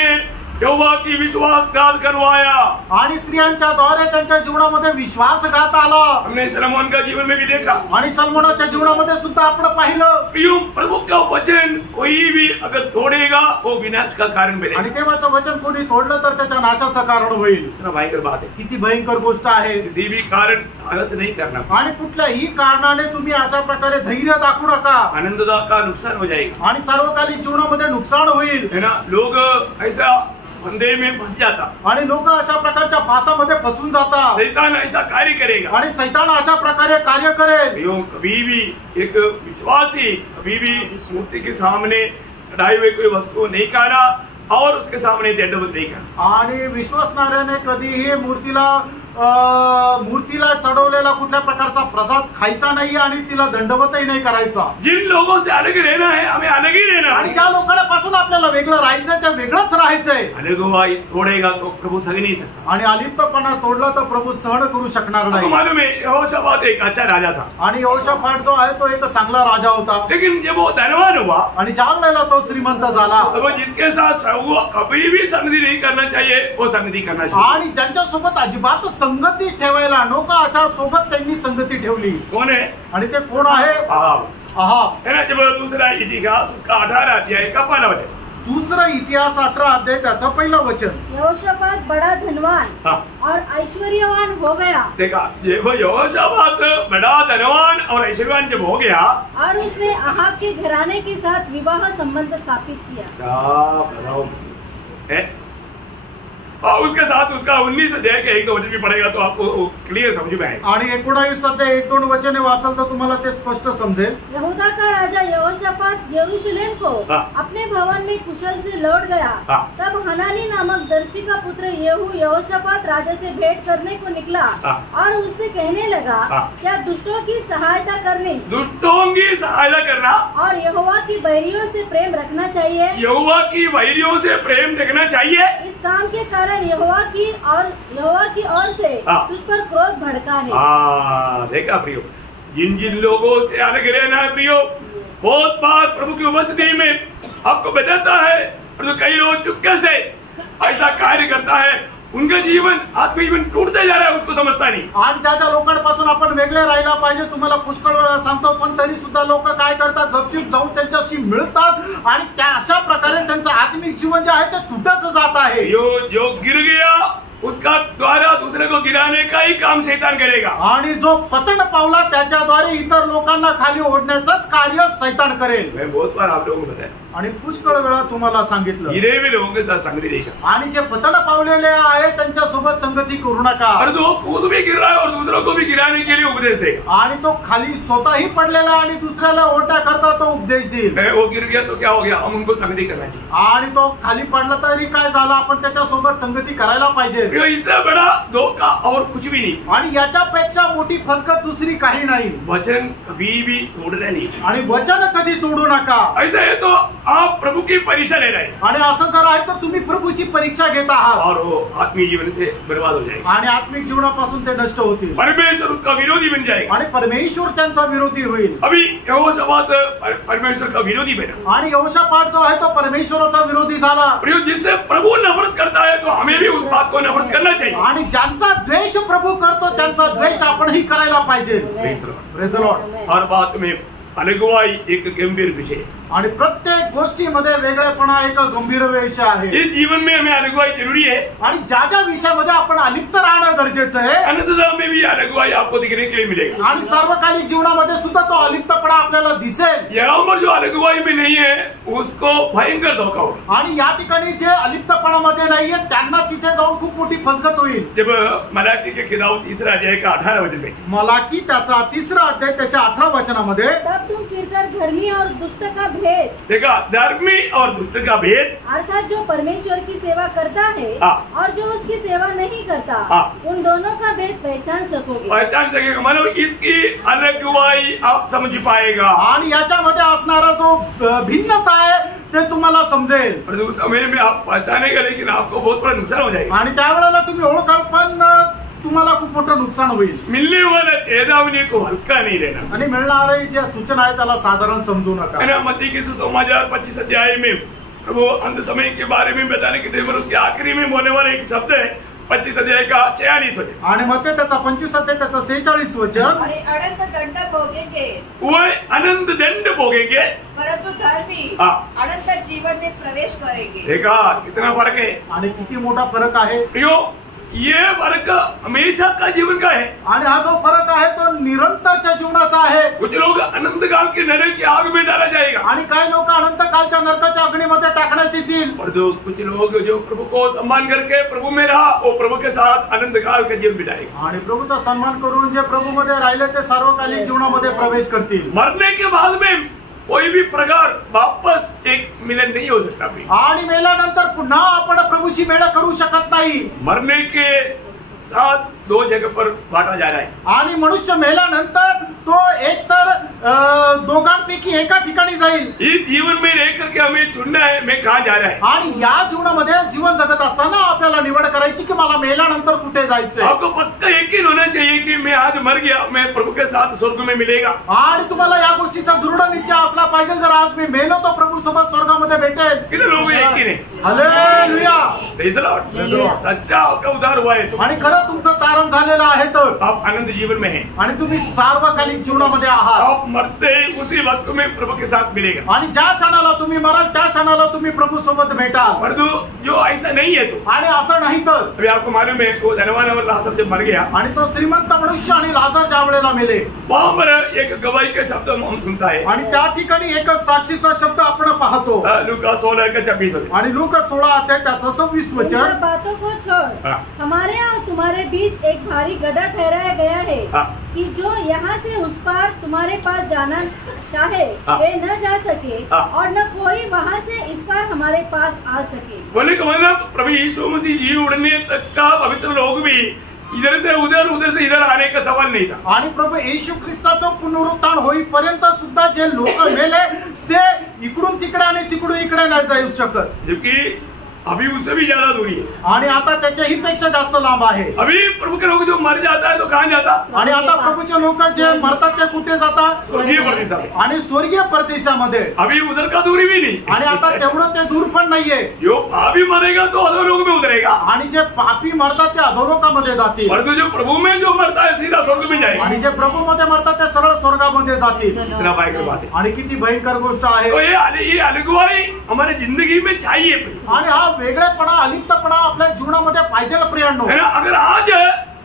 यहोवा की विश्वासघात करवाया आणि स्त्रियांच्या द्वारे त्यांच्या जीवनामध्ये विश्वासघात आला. हमने सलमोन का जीवन में भी देखा आणि सलमोनाच्या जीवनामध्ये सुद्धा आपण पाहिलं. प्रभु का वचन कोई भी अगर तोड़ेगा वो विनाश का कारण बनेगा. आणि देवाचं वचन कोणी तोडलं तर त्याच्या नाशाचं कारण होईल. भयंकर बात है. किती भयंकर गोष्ट आहे. किसी भी कारण साहस नहीं करना. आणि कुठल्याही कारणाने तुम्ही अशा प्रकारे धैर्य दाखवू नका. आनंद का नुकसान हो जाएगा आणि सार्वकालिक जीवनामध्ये नुकसान होईल. है ना. लोग ऐसा फंदे में फंस जाता आणि लोक अशा प्रकारच्या फासामध्ये फसून जातात. शैतान ऐसा कार्य करेगा आणि शैतान अशा प्रकारे कार्य करेल. कभी भी एक विश्वासी कभी भी मूर्ति के सामने चढ़ाई हुई कोई वस्तु नहीं खाना और उसके सामने दंडवत नहीं करना. आणि विश्वासणाऱ्याने कधीही मूर्तीला चढवलेला कुठल्या प्रकारचा प्रसाद खायचा नाही आणि तिला दंडवतही नाही करायचा. जिन लोगों से अलग रहना है हमें अलग ही रहना. आणि ज्या लोकांपासून आपल्याला वेगळं राहायचंय त्या वेगळंच राहायचंय. अलग तोड़ेगा तो प्रभु सह नहीं सकता. आणि अलिप्तपणा तोडला तर प्रभू सहन करू शकणार नाही. मालूम है यहोशापात एक अच्छा राजा था. आणि यहोशापात जो आहे तो एक चांगला राजा होता. लेकिन जब वो धनवान हुआ आणि ज्या वेळेला तो श्रीमंत झाला तो जिसके साथ कभी भी संगति नहीं करना चाहिए वो संगति करना चाहिए. आणि ज्यांच्यासोबत अजिबात संगती ठेवायला नको अशा सोबत त्यांनी संगती ठेवली. कोण आहे? आणि ते कोण आहे? अहाब है ना. जब दूसरा इतिहास उसका 18 अध्याय का 1 वचन. दूसरा इतिहास 18 अध्याय त्याचा 1 वचन. यहोशापात बड़ा धनवान और ऐश्वर्यवान हो गया. देखा वो यहोशापात बड़ा धनवान और ऐश्वर्यवान जब हो गया और उसने अहाब के घराने के साथ विवाह संबंध स्थापित किया. और उसके साथ उसका 19 अध्याय के 1 वचन भी पढ़ेगा तो आपको क्लियर समझ में आएगा. आणि 19 अध्याय 1-2 वचने वाचल तर तुम्हाला ते स्पष्ट समजेल. यहूदा का राजा यहोशापात यरूशलेम को अपने भवन में कुशल से लौट गया. तब हनानी नामक दर्शी का पुत्र येहू यहोशापात राजा से भेंट करने को निकला और उससे कहने लगा, क्या दुष्टों की सहायता करने, दुष्टों की सहायता करना और यहोवा की बैरियों से प्रेम रखना चाहिए. यहोवा की बैरियों से प्रेम रखना चाहिए. इस काम के कारण यहोवा की ओर से तुझ पर क्रोध भड़का है. देखा प्रियो, जिन जिन लोगों से अलग रहना है प्रियो, बहुत बार प्रभु की उपस्थिति में आपको बचाता है. और कई लोग चुपके से ऐसा कार्य करता है, उनका जीवन आत्मिक जीवन टूटते जा रहा है, उसको समजता नहीं. आज ज्या लोकांपासून आपण वेगळे राहायला पाहिजे तुम्हाला पुष्कळ वेळा सांगतो, पण तरी सुद्धा लोक काय करतात, गपचूप जाऊन त्यांच्याशी मिळतात आणि त्या अशा प्रकारे त्यांचं आत्मिक जीवन जे आहे ते तुटत जात आहे. जो गिर गया उसका द्वारा दूसरे को गिराने का ही काम शैतान करेगा. आणि जो पतन पावला त्याच्याद्वारे इतर लोकांना खाली ओढण्याचंच कार्य शैतान करेल. मैं बहुत बार आप लोगों को बताया आणि पुष्कळ वेळा तुम्हाला सांगितलं, गिरे हुए लोगों के साथ संगति नहीं करना. आणि जे पतन पावलेले आहे त्यांच्या सोबत संगती करू नका. और जो खुद भी गिर रहा है और दूसरों को भी गिराने के लिए उपदेश देगा. आणि तो खाली स्वतःही पडलेला आणि दुसऱ्याला ओढण्याकरता तो उपदेश देईल. वो गिर गया तो क्या हो गया, हम उनको संगति करना चाहिए. आणि तो खाली पडला तरी काय झालं, आपण त्याच्या सोबत संगती करायला पाहिजे. इससे बड़ा धोखा और कुछ भी नहीं. आणि याच्यापेक्षा मोठी फसगत दुसरी काही नाही. वचन कभी भी तोड़ना नहीं. आणि वचन कधी तोडू नका. ऐसा है तो आप प्रभु की परीक्षा ले रहे हैं. आणि असं जर आहे तर तुम्ही प्रभूची परीक्षा घेत आहात और वो आत्मिक जीवन से बर्बाद हो जाएगा. आणि आत्मिक जीवनापासून ते नष्ट होतील. परमेश्वर उसका विरोधी बन जाएगा. आणि परमेश्वर त्यांचा विरोधी होईल. अभी यहोशापात परमेश्वर का विरोधी बना. आणि यहोशापात जो आहे तो परमेश्वराचा विरोधी झाला. जिससे प्रभु नफरत करता है तो हमें भी उस बात को नफरत करना चाहिए. आणि ज्यांचा द्वेष प्रभू करतो त्यांचा द्वेष आपणही करायला पाहिजे. Praise the Lord. हर बात में अलगवाई एक गंभीर विषय. आणि प्रत्येक गोष्टीमध्ये वेगळेपणा एक गंभीर विषय आहे. इस जीवन में हमें अलगवाई जरूरी है. आणि ज्या ज्या विषयामध्ये आपण अलिप्त राहणं गरजेचं आहे. अनंतता में भी अलगवाई आपको दिखने के लिए मिलेगा. आणि सार्वकालिक जीवनामध्ये सुद्धा तो अलिप्तपणा आपल्याला दिसेल. यहाँ पर जो अलगवाई में नहीं है उसको भयंकर धोखा होगा. आणि या ठिकाणी जे अलिप्तपणामध्ये नाहीये त्यांना तिथे जाऊन खूप मोठी फसगत होईल. जब मलाकी के किताब 3 अध्याय का 18 वचन में, मलाकी त्याचा 3 अध्याय त्याच्या 18 वचनामध्ये, तब तुम फिरकर धर्मी और दुष्ट का भेद, देखा, धर्मी और दुष्ट का भेद, अर्थात जो परमेश्वर की सेवा करता है और जो उसकी सेवा नहीं करता, उन दोनों का भेद पहचान सकोगे. पहचान सकेगा मतलब इसकी अलगवाई आप समझ पाएगा. आणि याच्यामध्ये असणारा जो भिन्नता आहे ते तुम्हाला समजेल. और उस समय में आप पहचानेगा, लेकिन आपको बहुत बड़ा नुकसान हो जाएगा. आणि त्यावेळेला तुम्ही ओळखाल पण तुम्हाला खूप मोठं नुकसान होईल. मिलने वाला चेतावनी को हल्का नहीं लेना. आणि मिळणारी ज्या सूचना आहे त्याला साधारण समजू नका. मत्ती के सुसमाचार 25 अध्याय में प्रभु अंत समय के बारे में बताने के लिए के आखिरी में बोलने वाला एक शब्द है 25 अध्याय का 46 वचन. आणि मग त्याचा 25 अध्याय त्याचा 46 वचन, अनंत दंड भोगेंगे, वो अनंत दंड भोगेंगे, परंतु धर्मी अनंत जीवन में प्रवेश करेंगे. देखा कितना फर्क है. आणि किती मोठा फरक आहे. ये फर्क हमेशा का जीवन का है. आणि हा जो फरक आहे तो निरंतरच्या जीवनाचा आहे. कुछ लोग अनंत काल के नरक की आग में डाला जाएगा. आणि काही लोक अनंत कालच्या नरकाच्या अग्नीमध्ये टाकण्यात येतील. और कुछ लोग जो प्रभु को सम्मान करके प्रभु में रहा, वो प्रभु के साथ अनंत काल का जीवन बिताएगा. आणि प्रभूचा सन्मान करून जे प्रभू मध्ये राहिले ते सार्वकालिक जीवनामध्ये प्रवेश करतील. मरने के बाद में कोई भी प्रकार वापस एक मिलन नहीं हो सकता. आणि मेल्यानंतर पुन्हा आपण प्रभूशी मेळ करू शकत नाही. मरने के साथ 2 जगह पर बांटा जा रहा है. आणि मनुष्य मेल्यानंतर तो एक तर दोघांपैकी एका ठिकाणी जाईल. इस जीवन में रह करके हमें चुनना है मैं कहाँ जा रहा है. आणि या जीवनामध्ये जीवन जगत असताना आपल्याला निवड करायची की मला मेल्यानंतर कुठे जायचंय. आपको पक्का यकीन होना चाहिए कि मैं आज मर गया, मैं प्रभु के साथ स्वर्ग में मिलेगा. आणि तुम्हाला या गोष्टीचा दृढ निश्चय असला पाहिजे, जर आज मी मेलो तो प्रभू सोबत स्वर्गामध्ये भेटेल. कितने लोग यकीन है. हालेलुया. Praise the Lord. सच्चा आपका उद्धार हुआ है. आणि खरं तुमचं तारण झालेलं आहे तर आप अनंत जीवन में हैं. आणि तुम्ही सार्वकालिक जीवनामध्ये आहात. आप मरते उसी वक्त में प्रभु के साथ मिलेगा. आणि ज्या क्षणाला तुम्ही मराल त्या क्षणाला तुम्ही प्रभू सोबत भेटाल. परंतु जो ऐसा नहीं है तो, आणि असं नाही तर, अभी आपको मालूम है वो धनवान और लाजर जब मर गया आणि तो श्रीमंत मनुष्य आणि लाजर ज्या वेळेला मेले, वहां पर एक गवाही के शब्द हम सुनता है. आणि त्या ठिकाणी एकच साक्षीचा शब्द आपण पाहतो. लूका 16 का 26 आणि लूका 16 अध्याय त्याचं 26 वचन, बातों को छोड़ हमारे और तुम्हारे बीच एक भारी गड्ढा ठहराया गया है कि जो यहाँ से उस पार तुम्हारे पास जाना चाहे वे न जा सके और न कोई वहाँ से इस पार हमारे पास आ सके. बोले कि मतलब प्रभु यीशु मसीह जी उड़ने तक का पवित्र लोग भी इधर से उधर से इधर आने का सवाल नहीं था. आणि प्रभू येशू ख्रिस्ताचं पुनरुत्थान होईपर्यंत सुद्धा जे लोक मेले ते इकडून तिकडे आणि तिकडून इकडे नाही जाऊ शकत. जबकि अभी उससे भी ज्यादा दूरी है. आणि आता त्याच्याही पेक्षा जास्त लांब आहे. अभी प्रभु के लोग जो मर जाता है तो कहाँ जाता. आणि आता प्रभूचे लोक जे मरतात ते कुठे जातात. स्वर्गीय परदेशा. आणि स्वर्गीय परदेशामध्ये. अभी उधर का दूरी भी नहीं. आणि आता तेवढं ते दूर पण नाहीये. जो पापी मरेगा तो अधोलोक में उतरेगा. आणि जे पापी मरतात ते अधोलोकामध्ये जातील. परंतु जो प्रभु में जो मरता है सीधा स्वर्ग में जाएगा. आणि जे प्रभू मध्ये मरतात ते सरळ स्वर्गामध्ये जातील. इतना भयंकर बात है. आणि किती भयंकर गोष्ट आहे. तो ये अलगवाई हमारी जिंदगी में चाहिए. आणि हा वेगळेपणा अलिप्तपणा आपल्या जीवनामध्ये पाहिजे प्रियांनो.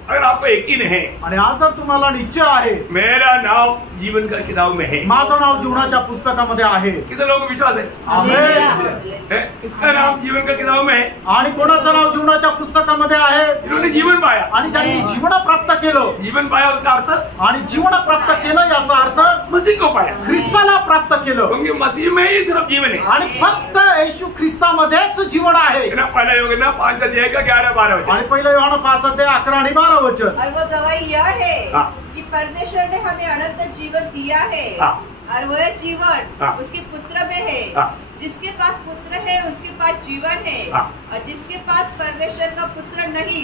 अगर आपको यकीन है, आणि आज जर तुम्हाला निश्चय आहे मेरा नाव जीवन का किताब में है, माझं नाव जीवनाच्या पुस्तकामध्ये आहे. कितने लोगों को विश्वास है. आमेन. इसका नाम जीवन का किताब में है. आणि कोणाचं नाव जीवनाच्या पुस्तकामध्ये आहे. इन्होंने जीवन पाया. आणि ज्यांनी जीवन प्राप्त केलं. जीवन पाया उसका अर्थ, आणि जीवन प्राप्त केलं याचा अर्थ मसीह को पाया. ख्रिस्ताला प्राप्त केलं. क्योंकि मसीह में ही सिर्फ जीवन है. आणि फक्त येशू ख्रिस्तामध्येच जीवन आहे. पहला योगना 5 अध्याय का 11-12 वचन. आणि पहिलं योहान 5 अध्याय 11 आणि 12 वचन. और वो गवाही यह है कि परमेश्वर ने हमें अनंत जीवन दिया है और वह जीवन उसके पुत्र में है. जिसके पास पुत्र है उसके पास जीवन है और जिसके पास परमेश्वर का पुत्र नहीं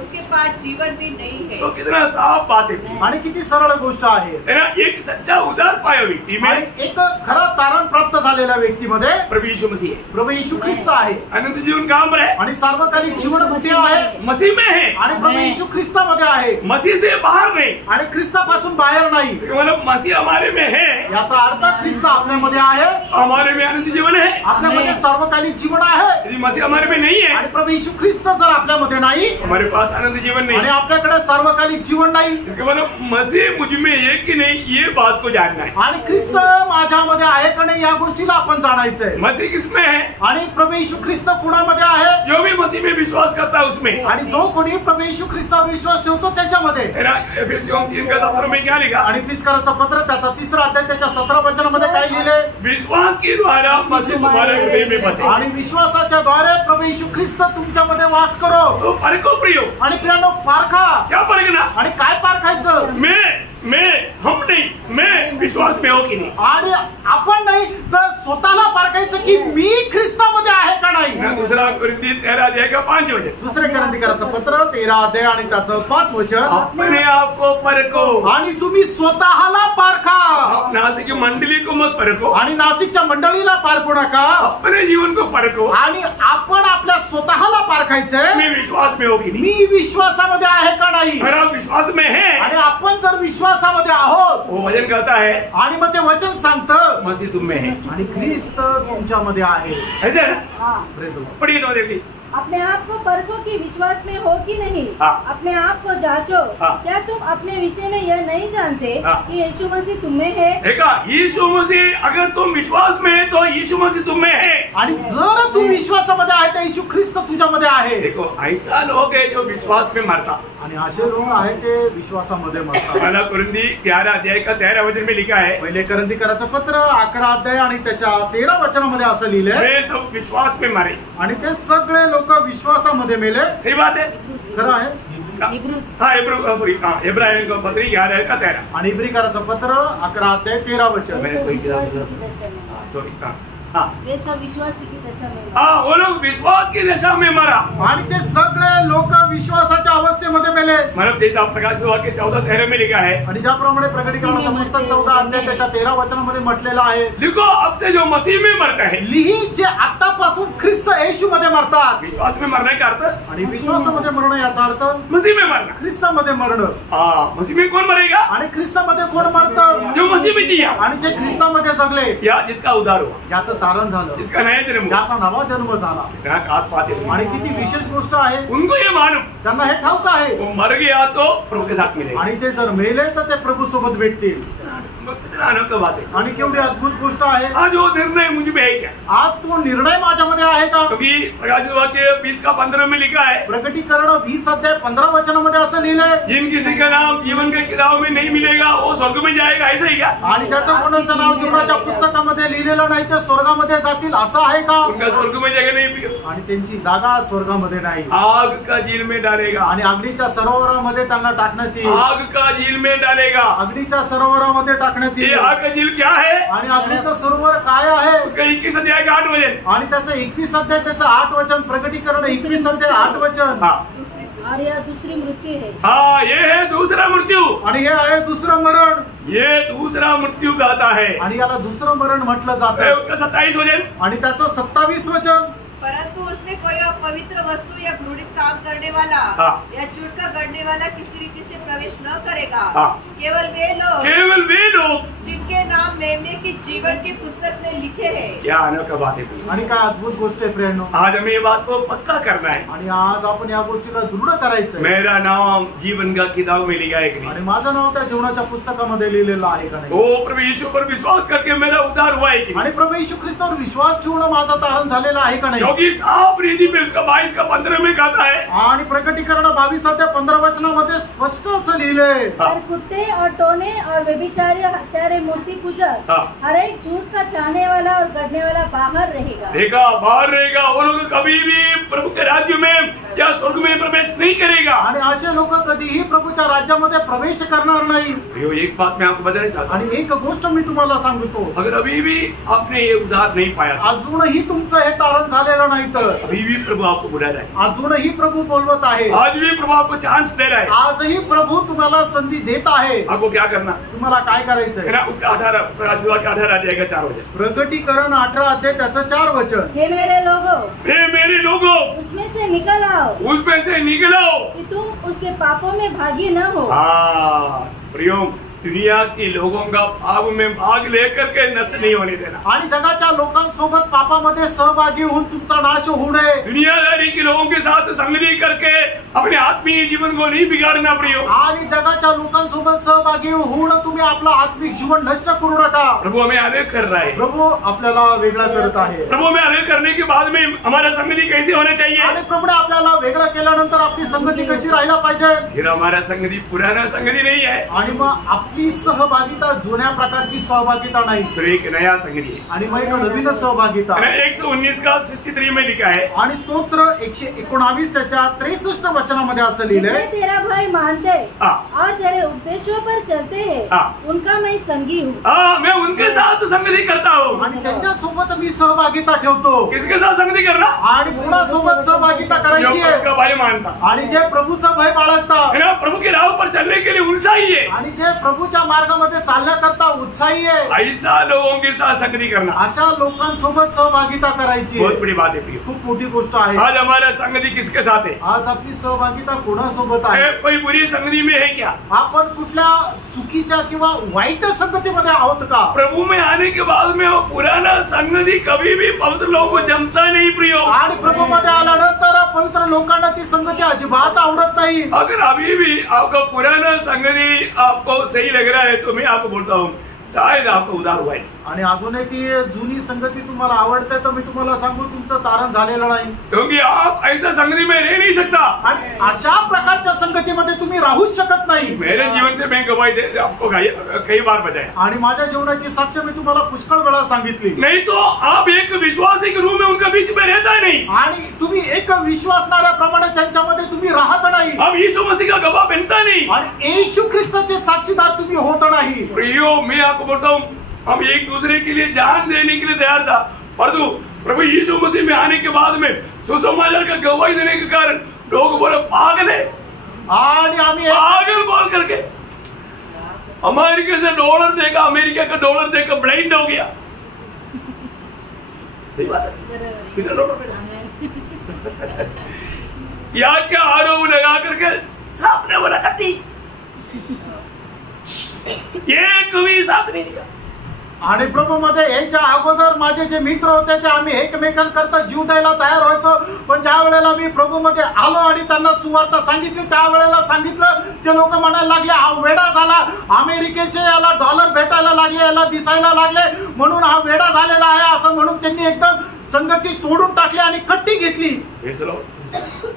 उसके पास जीवन भी नहीं है. तो कितना साफ बात है. आणि किती सरळ गोष्ट आहे. एक सच्चा उद्धार पाया व्यक्ती में एक खरा तारण प्राप्त झालेल्या व्यक्तीमध्ये प्रभु यीशु मसीह है. प्रभू येशू ख्रिस्त आहे. अनंत जीवन काम है. आणि सार्वकालिक जीवन कुठे आहे. मसीह में है. आणि प्रभू येशू ख्रिस्तामध्ये आहे. मसीह से बाहर नहीं. आणि ख्रिस्तापासून बाहेर नाही. मतलब मसीह हमारे में है. याचा अर्थ ख्रिस्त आपल्यामध्ये आहे. हमारे में अनंत जीवन जीवन है, आपल्यामध्ये सर्वकालिक जीवन आहे. यदि मसीह हमारे में नहीं है, आणि प्रभू येशू ख्रिस्त जर आपल्यामध्ये नाही हमारे पास आनंद जीवन नहीं आणि है. आपल्याकडे सर्वकालिक जीवन नाही इसके मतलब मसीह मुझ में है कि नहीं, ये बात को जानना है. आणि ख्रिस्त माझ्यामध्ये आहे का नाही या गोष्टीला आपण जाणायचंय. मसीह किसमें है? आणि प्रभू येशू ख्रिस्त कुणामध्ये आहे? जो भी मसीह में विश्वास करता है उसमें. आणि जो कोणी प्रभू येशू ख्रिस्तावर विश्वास ठेवतो त्याच्यामध्ये. एफेसियों 3:17 में क्या लिखा? आणि प्रिस्काराचं पत्र त्याचा 3रा अध्याय त्याच्या 17 वचनामध्ये काय लिहिले? विश्वास के द्वारा मसीह तुम्हारे हृदय में बसे. आणि विश्वासाच्या द्वारे प्रभू येशू ख्रिस्त तुमच्यामध्ये वास करो. तो परखो प्रियो. आणि प्रियानो पारखा. क्या परखना? आणि काय पारखायचं? हम नहीं, मैं विश्वास में हो कि नहीं. आणि आपण नाही तर स्वतःला पारखायचं की मी ख्रिस्तामध्ये आहे का नाही. दूसरा कुरिन्थी 13:5 वचन. दुसरे करंथीकराचं पत्र 13 अध्याय आणि त्याचं 5 वचन. अपने आप को परखो. आणि तुम्ही स्वतःला पारखा. नासिक की मंडली को मत परखो. आणि नाशिकच्या मंडळीला पारखू नका. अपने जीवन को परखो. आणि आपण आपल्या स्वतःला पारखायचंय. मैं विश्वास में हो कि नहीं. मी विश्वासामध्ये आहे का नाही. अगर आप विश्वास में है आणि आपण जर विश्वासामध्ये आहोत, वो वचन कहता है आणि मग ते वचन सांगतं मसीह तुम में है. आणि ख्रिस्त तुमच्यामध्ये आहे. ऐसे है ना? हाँ। Praise the Lord. पढ़िए तो देखिए. अपने आप को परखो कि विश्वास में हो कि नहीं. हाँ। अपने आप को जांचो. हाँ। क्या तुम अपने विषय में यह नहीं जानते हाँ। कि यीशु मसीह तुम में है. देखा, यीशु मसीह अगर तुम विश्वास में है तो यीशु मसीह तुम में है. आणि जर तू विश्वासामध्ये आहे तर येशू ख्रिस्त तुझ्यामध्ये आहे. देखो, ऐसा लोग है जो विश्वास में मरता. आणि असे लोक आहेत ते विश्वासामध्ये मरतात. पहला कुरिन्थी 11 अध्याय का 13 वचन में लिखा है, पहिले करंथीकराचं पत्र 11 अध्याय आणि त्याच्या 13 वचनामध्ये असं लिहिलंय. वे सब विश्वास में मरे. आणि ते सगळे लोक विश्वासामध्ये मेले. सही बात है. खरं आहे. हाँ, इब्राहिम का पत्री 11 का 13. आणि इब्रिकाराचं पत्र 11 अध्याय 13 वचन. वे सब विश्वास की दशा में. सॉरी. हाँ, वे सब विश्वास की दशा में. हाँ, वो लोग विश्वास की दशा में मरा. आणि ते सगळे लोक विश्वासाच्या अवस्थेमध्ये मेले. मानव देता प्रकाश वाक्य 14:13 में लिखा है, आणि ज्याप्रमाणे प्रकटीकरणाचं पुस्तक 14 अध्याय त्याच्या 13 वचनामध्ये म्हटलेलं आहे, देखो अब से जो मसीह में मरता है. लिही जे आतापासून ख्रिस्त येशू मध्ये मरतात. विश्वास में मरने का अर्थ आणि विश्वासामध्ये मरणं याचा अर्थ मसीह में मरना. ख्रिस्तामध्ये मरणं. हाँ, मसीह में कौन मरेगा? आणि ख्रिस्तामध्ये कोण मरतं? जो मसीह में जिया, आणि जे ख्रिस्तामध्ये जगले या जिसका उद्धार हुआ, याचं तारण झालं, जिसका नया जन्म हुआ. याचा नवा जन्म झाला. क्या खास बात है. आणि किती विशेष गोष्ट आहे. उनको ये मालूम त्यांना हे ठाऊक आहे. वो मर गया तो प्रभु के साथ मिलेगा. आणि ते जर मेले तर ते प्रभू सोबत भेटतील. कितना आनंद का बात है. आणि केवढी अद्भुत गोष्ट आहे. आज वो निर्णय मुझ में है क्या? आज तो निर्णय माझ्यामध्ये आहे का? क्योंकि प्रकाश वाक्य 20:15 में लिखा है, प्रकटीकरण 20 अध्याय 15 वचनामध्ये असं लिहिलंय, जिन किसी का नाम जीवन के किताब में नहीं मिलेगा वो स्वर्ग में जाएगा. ऐसा ही क्या? आणि ज्याचं कोणाचं नाव जीवनाच्या पुस्तकामध्ये लिहिलेलं नाही ते स्वर्गामध्ये जातील असं आहे का? उनका स्वर्ग में जगह नहीं. आणि त्यांची जागा स्वर्गामध्ये नाही. आग का झील में डालेगा. आणि अग्नीच्या सरोवरामध्ये त्यांना टाकण्यात येईल. आग का झील में डालेगा. अग्नीच्या सरोवरामध्ये टाकण्यात ये येईल. आग का झील क्या है? आणि अग्नीचं सरोवर काय आहे? उसका 21 अध्याय का 8 वचन. आणि त्याचं 21 अध्याय त्याचं 8 वचन. प्रकटीकरण 21 अध्याय 8 वचन. हाँ, और यह दूसरी मृत्यु है. हाँ, ये है दूसरा मृत्यू. आणि हे आहे दुसरं मरण. ये दूसरा मृत्यू कहता है. आणि याला दुसरं मरण म्हटलं है जातं. उसका 27 वचन. आणि त्याचं 27 वचन. परंतु उसमें कोई अपवित्र वस्तु या घृणित काम करने वाला हाँ। या झूठ गढ़ने वाला किसी रीति से प्रवेश न करेगा। हाँ। केवल वे लोग जिनके नाम मेमने की जीवन की पुस्तक में लिखे हैं। क्या आनंद का बात है. आणि काय अद्भुत गोष्ट आहे फ्रेंड. आज हमें ये बात को पक्का करना है. आणि आज आपण या गोष्टीला दृढ करायचं. मेरा नाम जीवन का किताब में लिखा है कि नहीं. आणि माझं नाव त्या जीवनाच्या पुस्तकामध्ये लिहिलेलं आहे का नाही. ओ प्रभु यीशु पर विश्वास करके मेरा उद्धार हुआ है कि नहीं. आणि प्रभू येशू ख्रिस्तावर विश्वास ठेवणं माझा तारण झालेला आहे का नाही. क्योंकि साफ रीति में उसका 22 का 15 में कहता है. आणि प्रकटीकरण 22 अध्याय 15 वचनामध्ये स्पष्ट असं लिहिलंय. पर कुत्ते और टोने और व्यभिचारी हत्यारे मूर्ति पूजक हर एक झूठ का चाहने वाला और गढ़ने वाला बाहर रहेगा. देखा, बाहर रहेगा. वो लोग कभी भी प्रभु के राज्य में या स्वर्ग में प्रवेश नहीं करेगा. आणि असे लोक कधीही प्रभूच्या राज्यामध्ये प्रवेश करणार नाही. एक बात मैं आपको बताना चाहता हूँ. आणि एक गोष्ट मी तुम्हाला सांगतो. अगर अभी भी आपने ये उद्धार नहीं पाया, अजूनही तुमचं हे तारण झालेलं नाही तर अभी भी प्रभु आपको बुला रहा है. अजूनही प्रभु बोलवत आहे. आज भी प्रभु आपको चांस दे रहा है. आजही प्रभु तुम्हाला संधी देत आहे. आपको क्या करना, तुम्हाला काय करायचंय. उसका 18 अध्याय का 4 वचन. प्रकटीकरण 18 अध्याय त्याचं 4 वचन. हे मेरे लोगों, हे मेरे लोगों, उसमें से निकल आओ, उसमें से निकलो कि तुम उसके पापों में भागी न हो. हाँ प्रियो, दुनिया के लोगों का पाप में भाग लेकर के नष्ट नहीं होने देना। आणि जगाच्या लोकांसोबत पापामध्ये सहभागी होऊन तुमचा नाश होऊ नये। दुनियादारी के लोगों के साथ संगति करके अपने आत्मीय जीवन को नहीं बिगाड़ना प्रियो। आणि जगाच्या लोकांसोबत सहभागी होऊन तुम्ही आपलं आत्मिक जीवन नष्ट करू नका। प्रभु हमें अलग कर रहा है। प्रभु आपल्याला वेगळा करत आहे। प्रभु हमें अलग करने के बाद में हमारा संगति कैसी होना चाहिए? आणि प्रभुने आपल्याला वेगळं केल्यानंतर आपली संगती कशी राहायला पाहिजे? फिर हमारा संगति पुराना संगति नहीं है आणि मग आपली सहभागिता जुन्या प्रकारची सहभागिता नाही, फिर एक नया संगति है। आणि मग एक नवीन सहभागिता। 119 का 63 में लिखा है आणि स्तोत्र 119 त्याच्या 63 वचनामध्ये असं लिहिलंय, तेरा भय मानते और तेरे उपदेशों पर चलते हैं, उनका मैं संगी हूँ। मैं उनके साथ संगति करता हूँ। आणि त्यांच्या सोबत मी सहभागिता ठेवतो। किसके साथ संगति करना? आणि कोणासोबत सहभागिता करायची जो आहे? प्रभु का भय मानता आणि जे प्रभूचं भय बाळगतात, है ना, प्रभु के राह पर चलने के लिए उत्साही है, आणि जे प्रभूच्या मार्गामध्ये चालण्याकरता उत्साही आहे, ऐसा लोगों के साथ संगति करना अशा लोकांसोबत सहभागिता करायची बहुत आहे। बड़ी बात है प्रिय। खूप मोठी गोष्ट आहे। आज हमारा संगति किसके साथ है? आज आपली सहभागिता कोणासोबत आहे? कोई बुरी संगति में है क्या? आपण कुठल्या चुकीच्या किंवा वाईट संगतीमध्ये आहोत का? प्रभु में आने के बाद में वो पुराना संगति कभी भी पवित्र लोगों को जमता नहीं प्रियो। आणि प्रभूमध्ये आल्यानंतर पवित्र लोकांना ती संगती अजिबात आवडत नाही। अगर अभी भी आपका पुराना संगति आपको सही लग रहा है तो मैं आपको बोलता हूँ शायद आपको उधार हुआ है। आणि अजूनही ती जुनी संगती तुम्हाला आवडते तर मी तुम्हाला सांगू तुमचं तारण झालेलं नाही, क्योंकि आप ऐसा संगति में रह नहीं सकता। आणि अशा प्रकारच्या संगतीमध्ये तुम्ही राहूच शकत नाही। मेरे जीवन से मैं गवाही दे आपको कई बार बजाया, आणि माझ्या जीवनाची साक्ष मी तुम्हाला पुष्कळ वेळा सांगितली। नहीं तो आप एक विश्वासी के रूप में उनका बीच में रहता नहीं, आणि तुम्ही एक विश्वासणाऱ्याप्रमाणे त्यांच्यामध्ये तुम्ही राहत नाही, अब यीशु मसीह का गवाह बनता नहीं, आणि येशू ख्रिस्ताचे साक्षीदार तुम्ही होत नाही। प्रियो मैं आपको बोलता हूँ हम एक दूसरे के लिए जान देने के लिए तैयार था, परंतु प्रभु यीशु मसीह में आने के बाद में सुसमाचार का गवाही देने के कारण लोग बोले पागल है, आणि आम्ही पागल बोल करके अमेरिका से डॉलर देखा, अमेरिका का डॉलर देखकर ब्लाइंड हो गया। सही बात है, कितना डॉलर या क्या आरोप लगा करके सामने बोला करती एक भी साथ नहीं दिया। आणि प्रभूमध्ये यायच्या अगोदर माझे जे मित्र होते ते आम्ही एकमेकांकरता जीव द्यायला तयार व्हायचो, पण ज्या वेळेला मी प्रभूमध्ये आलो आणि त्यांना सुवार्ता सांगितली त्यावेळेला सांगितलं ते लोक म्हणायला लागले हा वेडा झाला, अमेरिकेचे याला डॉलर भेटायला लागले, याला दिसायला लागले म्हणून हा वेडा झालेला आहे असं म्हणून त्यांनी एकदम संगती तोडून टाकली आणि कट्टी घेतली।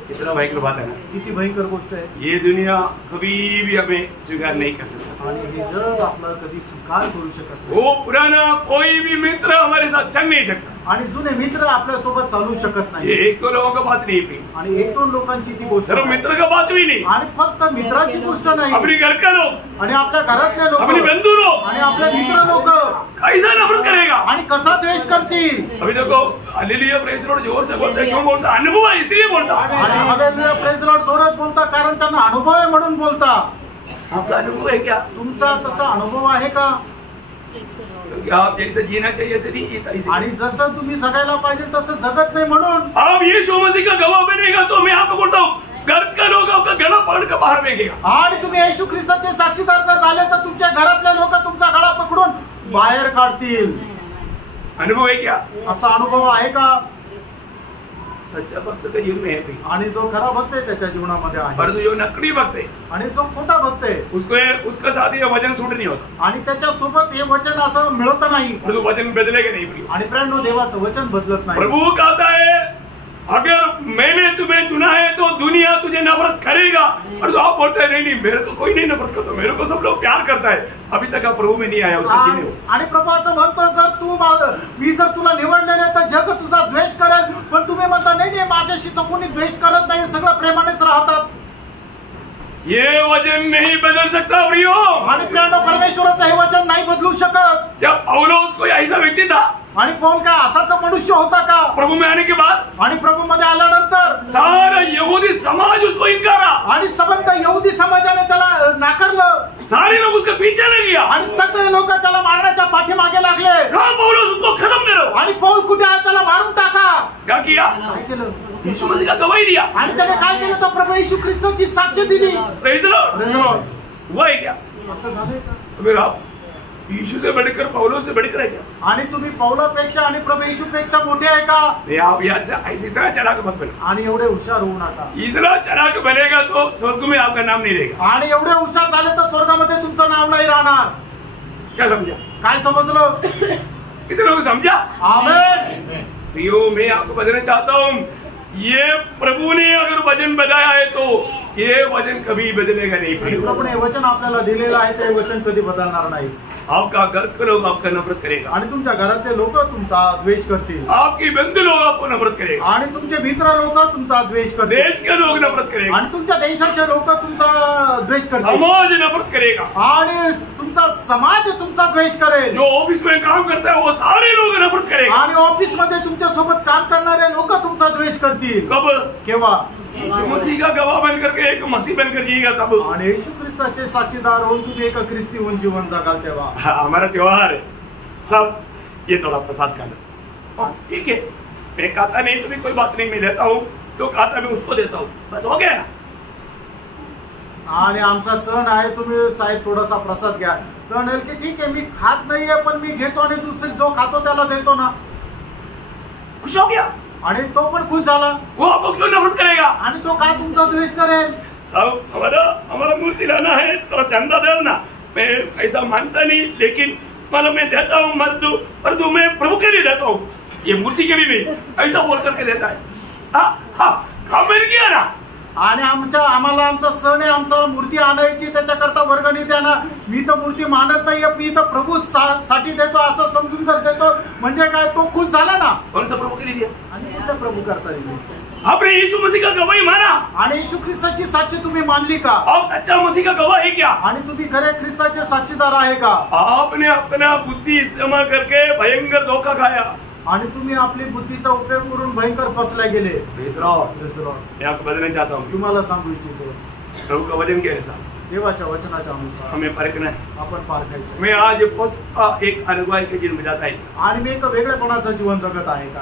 कितना भयंकर बात है ना, किती भयंकर गोष्ट आहे। ये दुनिया कभी भी हमें स्वीकार नहीं कर सकता, आणि हे जग आपला कधी स्वीकार करू शकत नाही। वो पुराना कोई भी मित्र हमारे साथ चल नहीं सकता, आणि जुने मित्र आपल्या सोबत चालू शकत नाही। ये एक दो लोगों का बात नहीं है, आणि एक दोन लोकांची ती गोष्ट सिर्फ मित्र का बात भी नहीं, आणि फक्त मित्राची गोष्ट नाही, अपने घर का लोग, आणि आपल्या घरातले लोक, अपने बंधु लोग, आणि आपले मित्र लोक कैसा नफरत करेगा, आणि कसा द्वेष करतील। अभी देखो हालेलुया प्रेज लॉर्ड जोर से बोलता है, क्यों बोलता? अनुभव है इसलिए बोलता। आणि हालेलुया प्रेज लॉर्ड जोरात बोलता कारण त्यांना अनुभव आहे म्हणून बोलता। आपका अनुभव है क्या? तुमचा तसा अनुभव आहे का? आप जैसे जीना चाहिए ऐसे नहीं जीता इसे। आणि जसं तुम्ही जगायला पाहिजे तसं जगत नाही म्हणून आप यीशु मसीह का गवाह बनेगा तो मैं आपको बोलता हूँ घर का लोग आपका गला पकड़ कर बाहर फेंकेगा। आणि तुम्ही येशू ख्रिस्ताचे साक्षीदार जर झाले तर तुमच्या घरातले लोक तुमचा गळा पकडून बाहेर काढतील। अनुभव है क्या? असा अनुभव आहे का? सच्चा भक्त का जीवन में है भी, आणि जो खरा भक्त आहे त्याच्या जीवनामध्ये आहे, परंतु जो नकली भक्त है आणि जो खोटा भक्त आहे उसका साथ ये वचन सूट नहीं होता, आणि त्याच्या सोबत हे वचन असं मिळत नाही। परंतु वचन बदलेगा नहीं प्रिय। आणि प्रेरणो देवाचं वचन बदलत नाही। प्रभु कहता है अगर मैंने तुम्हें चुना है तो दुनिया तुझे नफरत करेगा, और तो आप बोलते हैं नहीं नहीं मेरे को कोई नहीं नफरत करता, मेरे को सब लोग प्यार करता है। अभी तक आप प्रभु में नहीं आया, उसका चिन्ह हो। आणि प्रभू असं म्हणतो जर मी जर तुला निवडलेले तर जग तुझा द्वेष करेल, पण तुम्ही म्हणता नाही नाही माझ्याशी तर कोणी द्वेष करत नाही, सगळं प्रेमानेच राहतात। ये वचन नहीं बदल सकता प्रियो। आणि प्रेरणो परमेश्वराचं हे वचन नाही बदलू शकत। जब पौलुस कोई ऐसा व्यक्ति था, आणि पौल काय असाच मनुष्य होता का? प्रभु में आने के बाद आणि प्रभू मध्ये आल्यानंतर सारा यहूदी समाज उसको इनकारा, आणि संबंध यहुदी समाजाने त्याला नाकारलं, सारे लोग उसके पीछे लग गया, आणि सगळे लोक त्याला मारण्याच्या पाठीमागे लागले। हाँ पौलुस उसको खत्म करो। आणि पौल कुठे आहे त्याला मारून टाका। क्या किया? काय केलं? यीशु मसीह का गवाही दिया। आणि त्याने काय केलं? तो प्रभू येशू ख्रिस्ताची साक्ष दिली। Praise the Lord. Praise the Lord. हुआ है क्या? असं झालंय का? अगर आप यीशु से बढ़कर पौलोस से बढ़कर है क्या? आणि तुम्ही पौलापेक्षा आणि प्रभू येशूपेक्षा मोठे आहे का? नहीं, आप ऐसे इतना चालाक मत बनो। आणि एवढे हुशार होऊ नका। इतना चालाक बनेगा तो स्वर्ग में आपका नाम नहीं रहेगा। आणि एवढे हुशार झाले तर स्वर्गामध्ये तुमचं नाव नाही राहणार। क्या समझा? काय समजलं? कितने लोग समझा? आमेन। प्रियो, मैं आपको बताना चाहता हूँ, ये प्रभु ने अगर वचन बताया है तो ये वचन कभी बदलेगा नहीं। प्रभूने वचन आपल्याला दिलेलं आहे ते वचन कधी बदलणार नाही। आपका घर के लोग आपका नफरत करेगा आणि तुमच्या घरातले लोक तुमचा द्वेष करतील। आपकी बंधु लोग आपको नफरत करेगा आणि तुमचे मित्र लोक तुमचा द्वेष करतील। देश के लोग नफरत करेगा आणि तुमच्या देशाचे लोक तुमचा द्वेष करतील। समाज नफरत करेगा आणि तुमचा समाज तुमचा द्वेष करेल। जो ऑफिस में काम करता है वो सारे लोग नफरत करेगा। आणि ऑफिस मध्ये तुमच्या सोबत काम करणारे लोक तुमचा द्वेष करतील। कब? केव्हा? यीशु मसीह का गवाह बनकर के एक मसीह बनकर जिएगा तब। आणि येशू ख्रिस्ताचे साक्षीदार होऊन तुम्ही एक ख्रिस्ती होऊन जीवन जगाल तेव्हा। हमारा त्योहार है सब, ये थोड़ा प्रसाद खा लो, ठीक है। मैं खाता नहीं तो भी कोई बात नहीं, मैं लेता हूँ, जो खाता मैं उसको देता हूँ, बस हो गया ना। आणि आमचा सण आहे, तुम्ही साहेब थोडासा प्रसाद घ्या। तर म्हणेल की ठीक आहे, मी खात नाहीये पण मी घेतो आणि दुसरे जो खातो त्याला देतो ना। खुश हो गया आणि तो पण खुश झाला। वो आपको क्यों नफरत करेगा? आणि तो का तुमचा द्वेष करेल? साहब, हमारा मूर्ति लाना है, थोड़ा चंदा दे ना। मैं ऐसा मानता नहीं, लेकिन मतलब मैं देता हूँ परंतु मैं प्रभु के लिए देता हूँ, ये मूर्ति के लिए नहीं, ऐसा बोल करके देता है। काम मैंने किया ना। आणि आम्हाला आमचा सण आहे, आमचा मूर्ती आणायची, त्याच्याकरता वर्गणी द्या ना। मी तर मूर्ती मानत नाहीये, मी तर प्रभू साठी देतो असं समजून जर देतो म्हणजे काय, तो खुश झाला ना। कौन सा प्रभु के लिए दिया? आणि कुठल्या प्रभू करता दिली? आपने यीशु मसीह का गवाही माना? आणि येशू ख्रिस्ताची साक्षी तुम्ही मानली का? आप सच्चा मसीह का गवाह है क्या? आणि तुम्ही खरे ख्रिस्ताचे साक्षीदार आहे का? आपने अपना बुद्धि इस्तेमाल करके भयंकर धोखा खाया आणि तुम्ही आपली बुद्धीचा उपयोग करून भयंकर फसले गेले। मैं आपको बताना चाहता हूँ, तुम्हाला सांगू इच्छितो, प्रभु का वचन के अनुसार देवाच्या वचनाच्या अनुसार हमें परखना है। आपण पारखायचं। मैं आज बहुत एक अगुवाई के जीवन में जाता है, आणि मी एक वेगळेपणाचं जीवन जगत आहे का?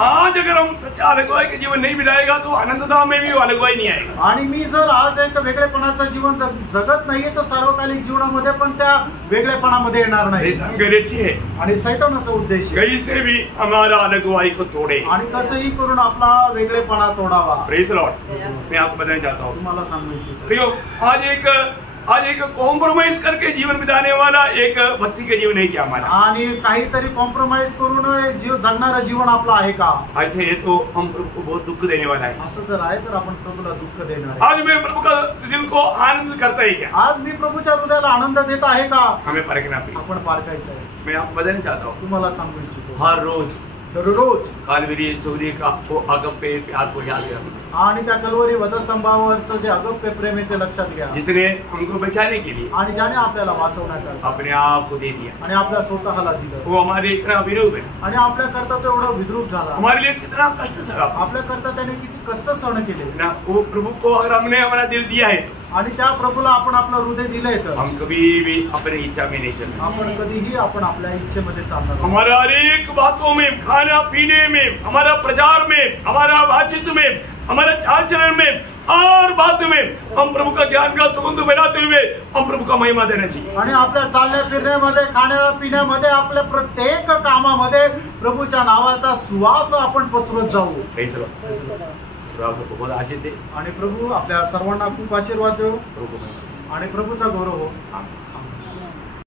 आज अगर हम सच्चा अगुवाई के जीवन नहीं बिताएगा तो आनंदता में भी अगुवाई नहीं आएगा। आणि मी जर आज एक वेगळेपणाचं जीवन जगत नाहीये तर सार्वकालिक जीवनामध्ये पण त्या वेगळेपणामध्ये येणार नाही। शैतान गैरेची है आणि सैतानाचा उद्देश कैसे भी हमारा अगुवाई को तोड़े आणि कसंही करून आपला वेगळेपणा तोडावा। Praise Lord. मैं आपको बताना चाहता हूँ, तुम्हाला सांगू इच्छितो, प्रियो, आज एक कॉम्प्रोमाइज करके जीवन बिताने वाला एक भक्ति के जीवन है क्या हमारा? आणि काहीतरी कॉम्प्रोमाइज करून जगणारं जीवन आपलं आहे का? ऐसे है तो हम प्रभु को बहुत दुख देने वाला है। असं जर आहे तर आपण प्रभूला दुःख देणार आहे। आज मैं प्रभु का दिल को आनंद करता है क्या? आज मी प्रभूच्या हृदयाला आनंद देत आहे का? हमें परखना है। आपण पारखायचं आहे। मैं आपको बताना चाहता हूँ, तुम्हाला सांगू इच्छितो, हर रोज दररोज कालवरी सूर्य का वो अगप्पे प्यार को याद करना, आणि त्या कलवरी वधस्तंभावरचं जे अगप्पे प्रेम आहे ते लक्षात घ्या। जिसने हमको बचाने के लिए आणि ज्याने आपल्याला वाचवण्याकरता अपने आप को दे दिया, आणि आपल्या स्वतःला दिलं, वो हमारे इतना विरूप है, आणि आपल्याकरता तो एवढा विद्रूप झाला, हमारे लिए कितना कष्ट सहा, आपल्याकरता त्याने किती कष्ट सहन केले ना। वो प्रभु को अगर हमने हमारा दिल दिया है, आणि त्या प्रभूला आपण आपलं हृदय दिलंय तर हम कभी भी अपनी इच्छा में नहीं चलते। आपण कधीही आपण आपल्या इच्छेमध्ये चालणार नाही। हमारा हर एक बातों में, खाना पीने में, हमारा प्रचार में, हमारा बातचीत में, हमारा चाल चलन में, हर बात में हम प्रभु का ज्ञान का सुगंध फैलाते हुए हम प्रभु का महिमा देना चाहिए। आणि आपल्या चालण्या फिरण्यामध्ये, खाण्या पिण्यामध्ये, आपल्या प्रत्येक कामामध्ये प्रभूच्या नावाचा सुवास आपण पसरत जाऊ। बहुत आशीष दे आणि प्रभू आपल्या सर्वांना खूप आशीर्वाद देऊ प्रभु को महिमा दे। आणि प्रभूचा गौरव हो।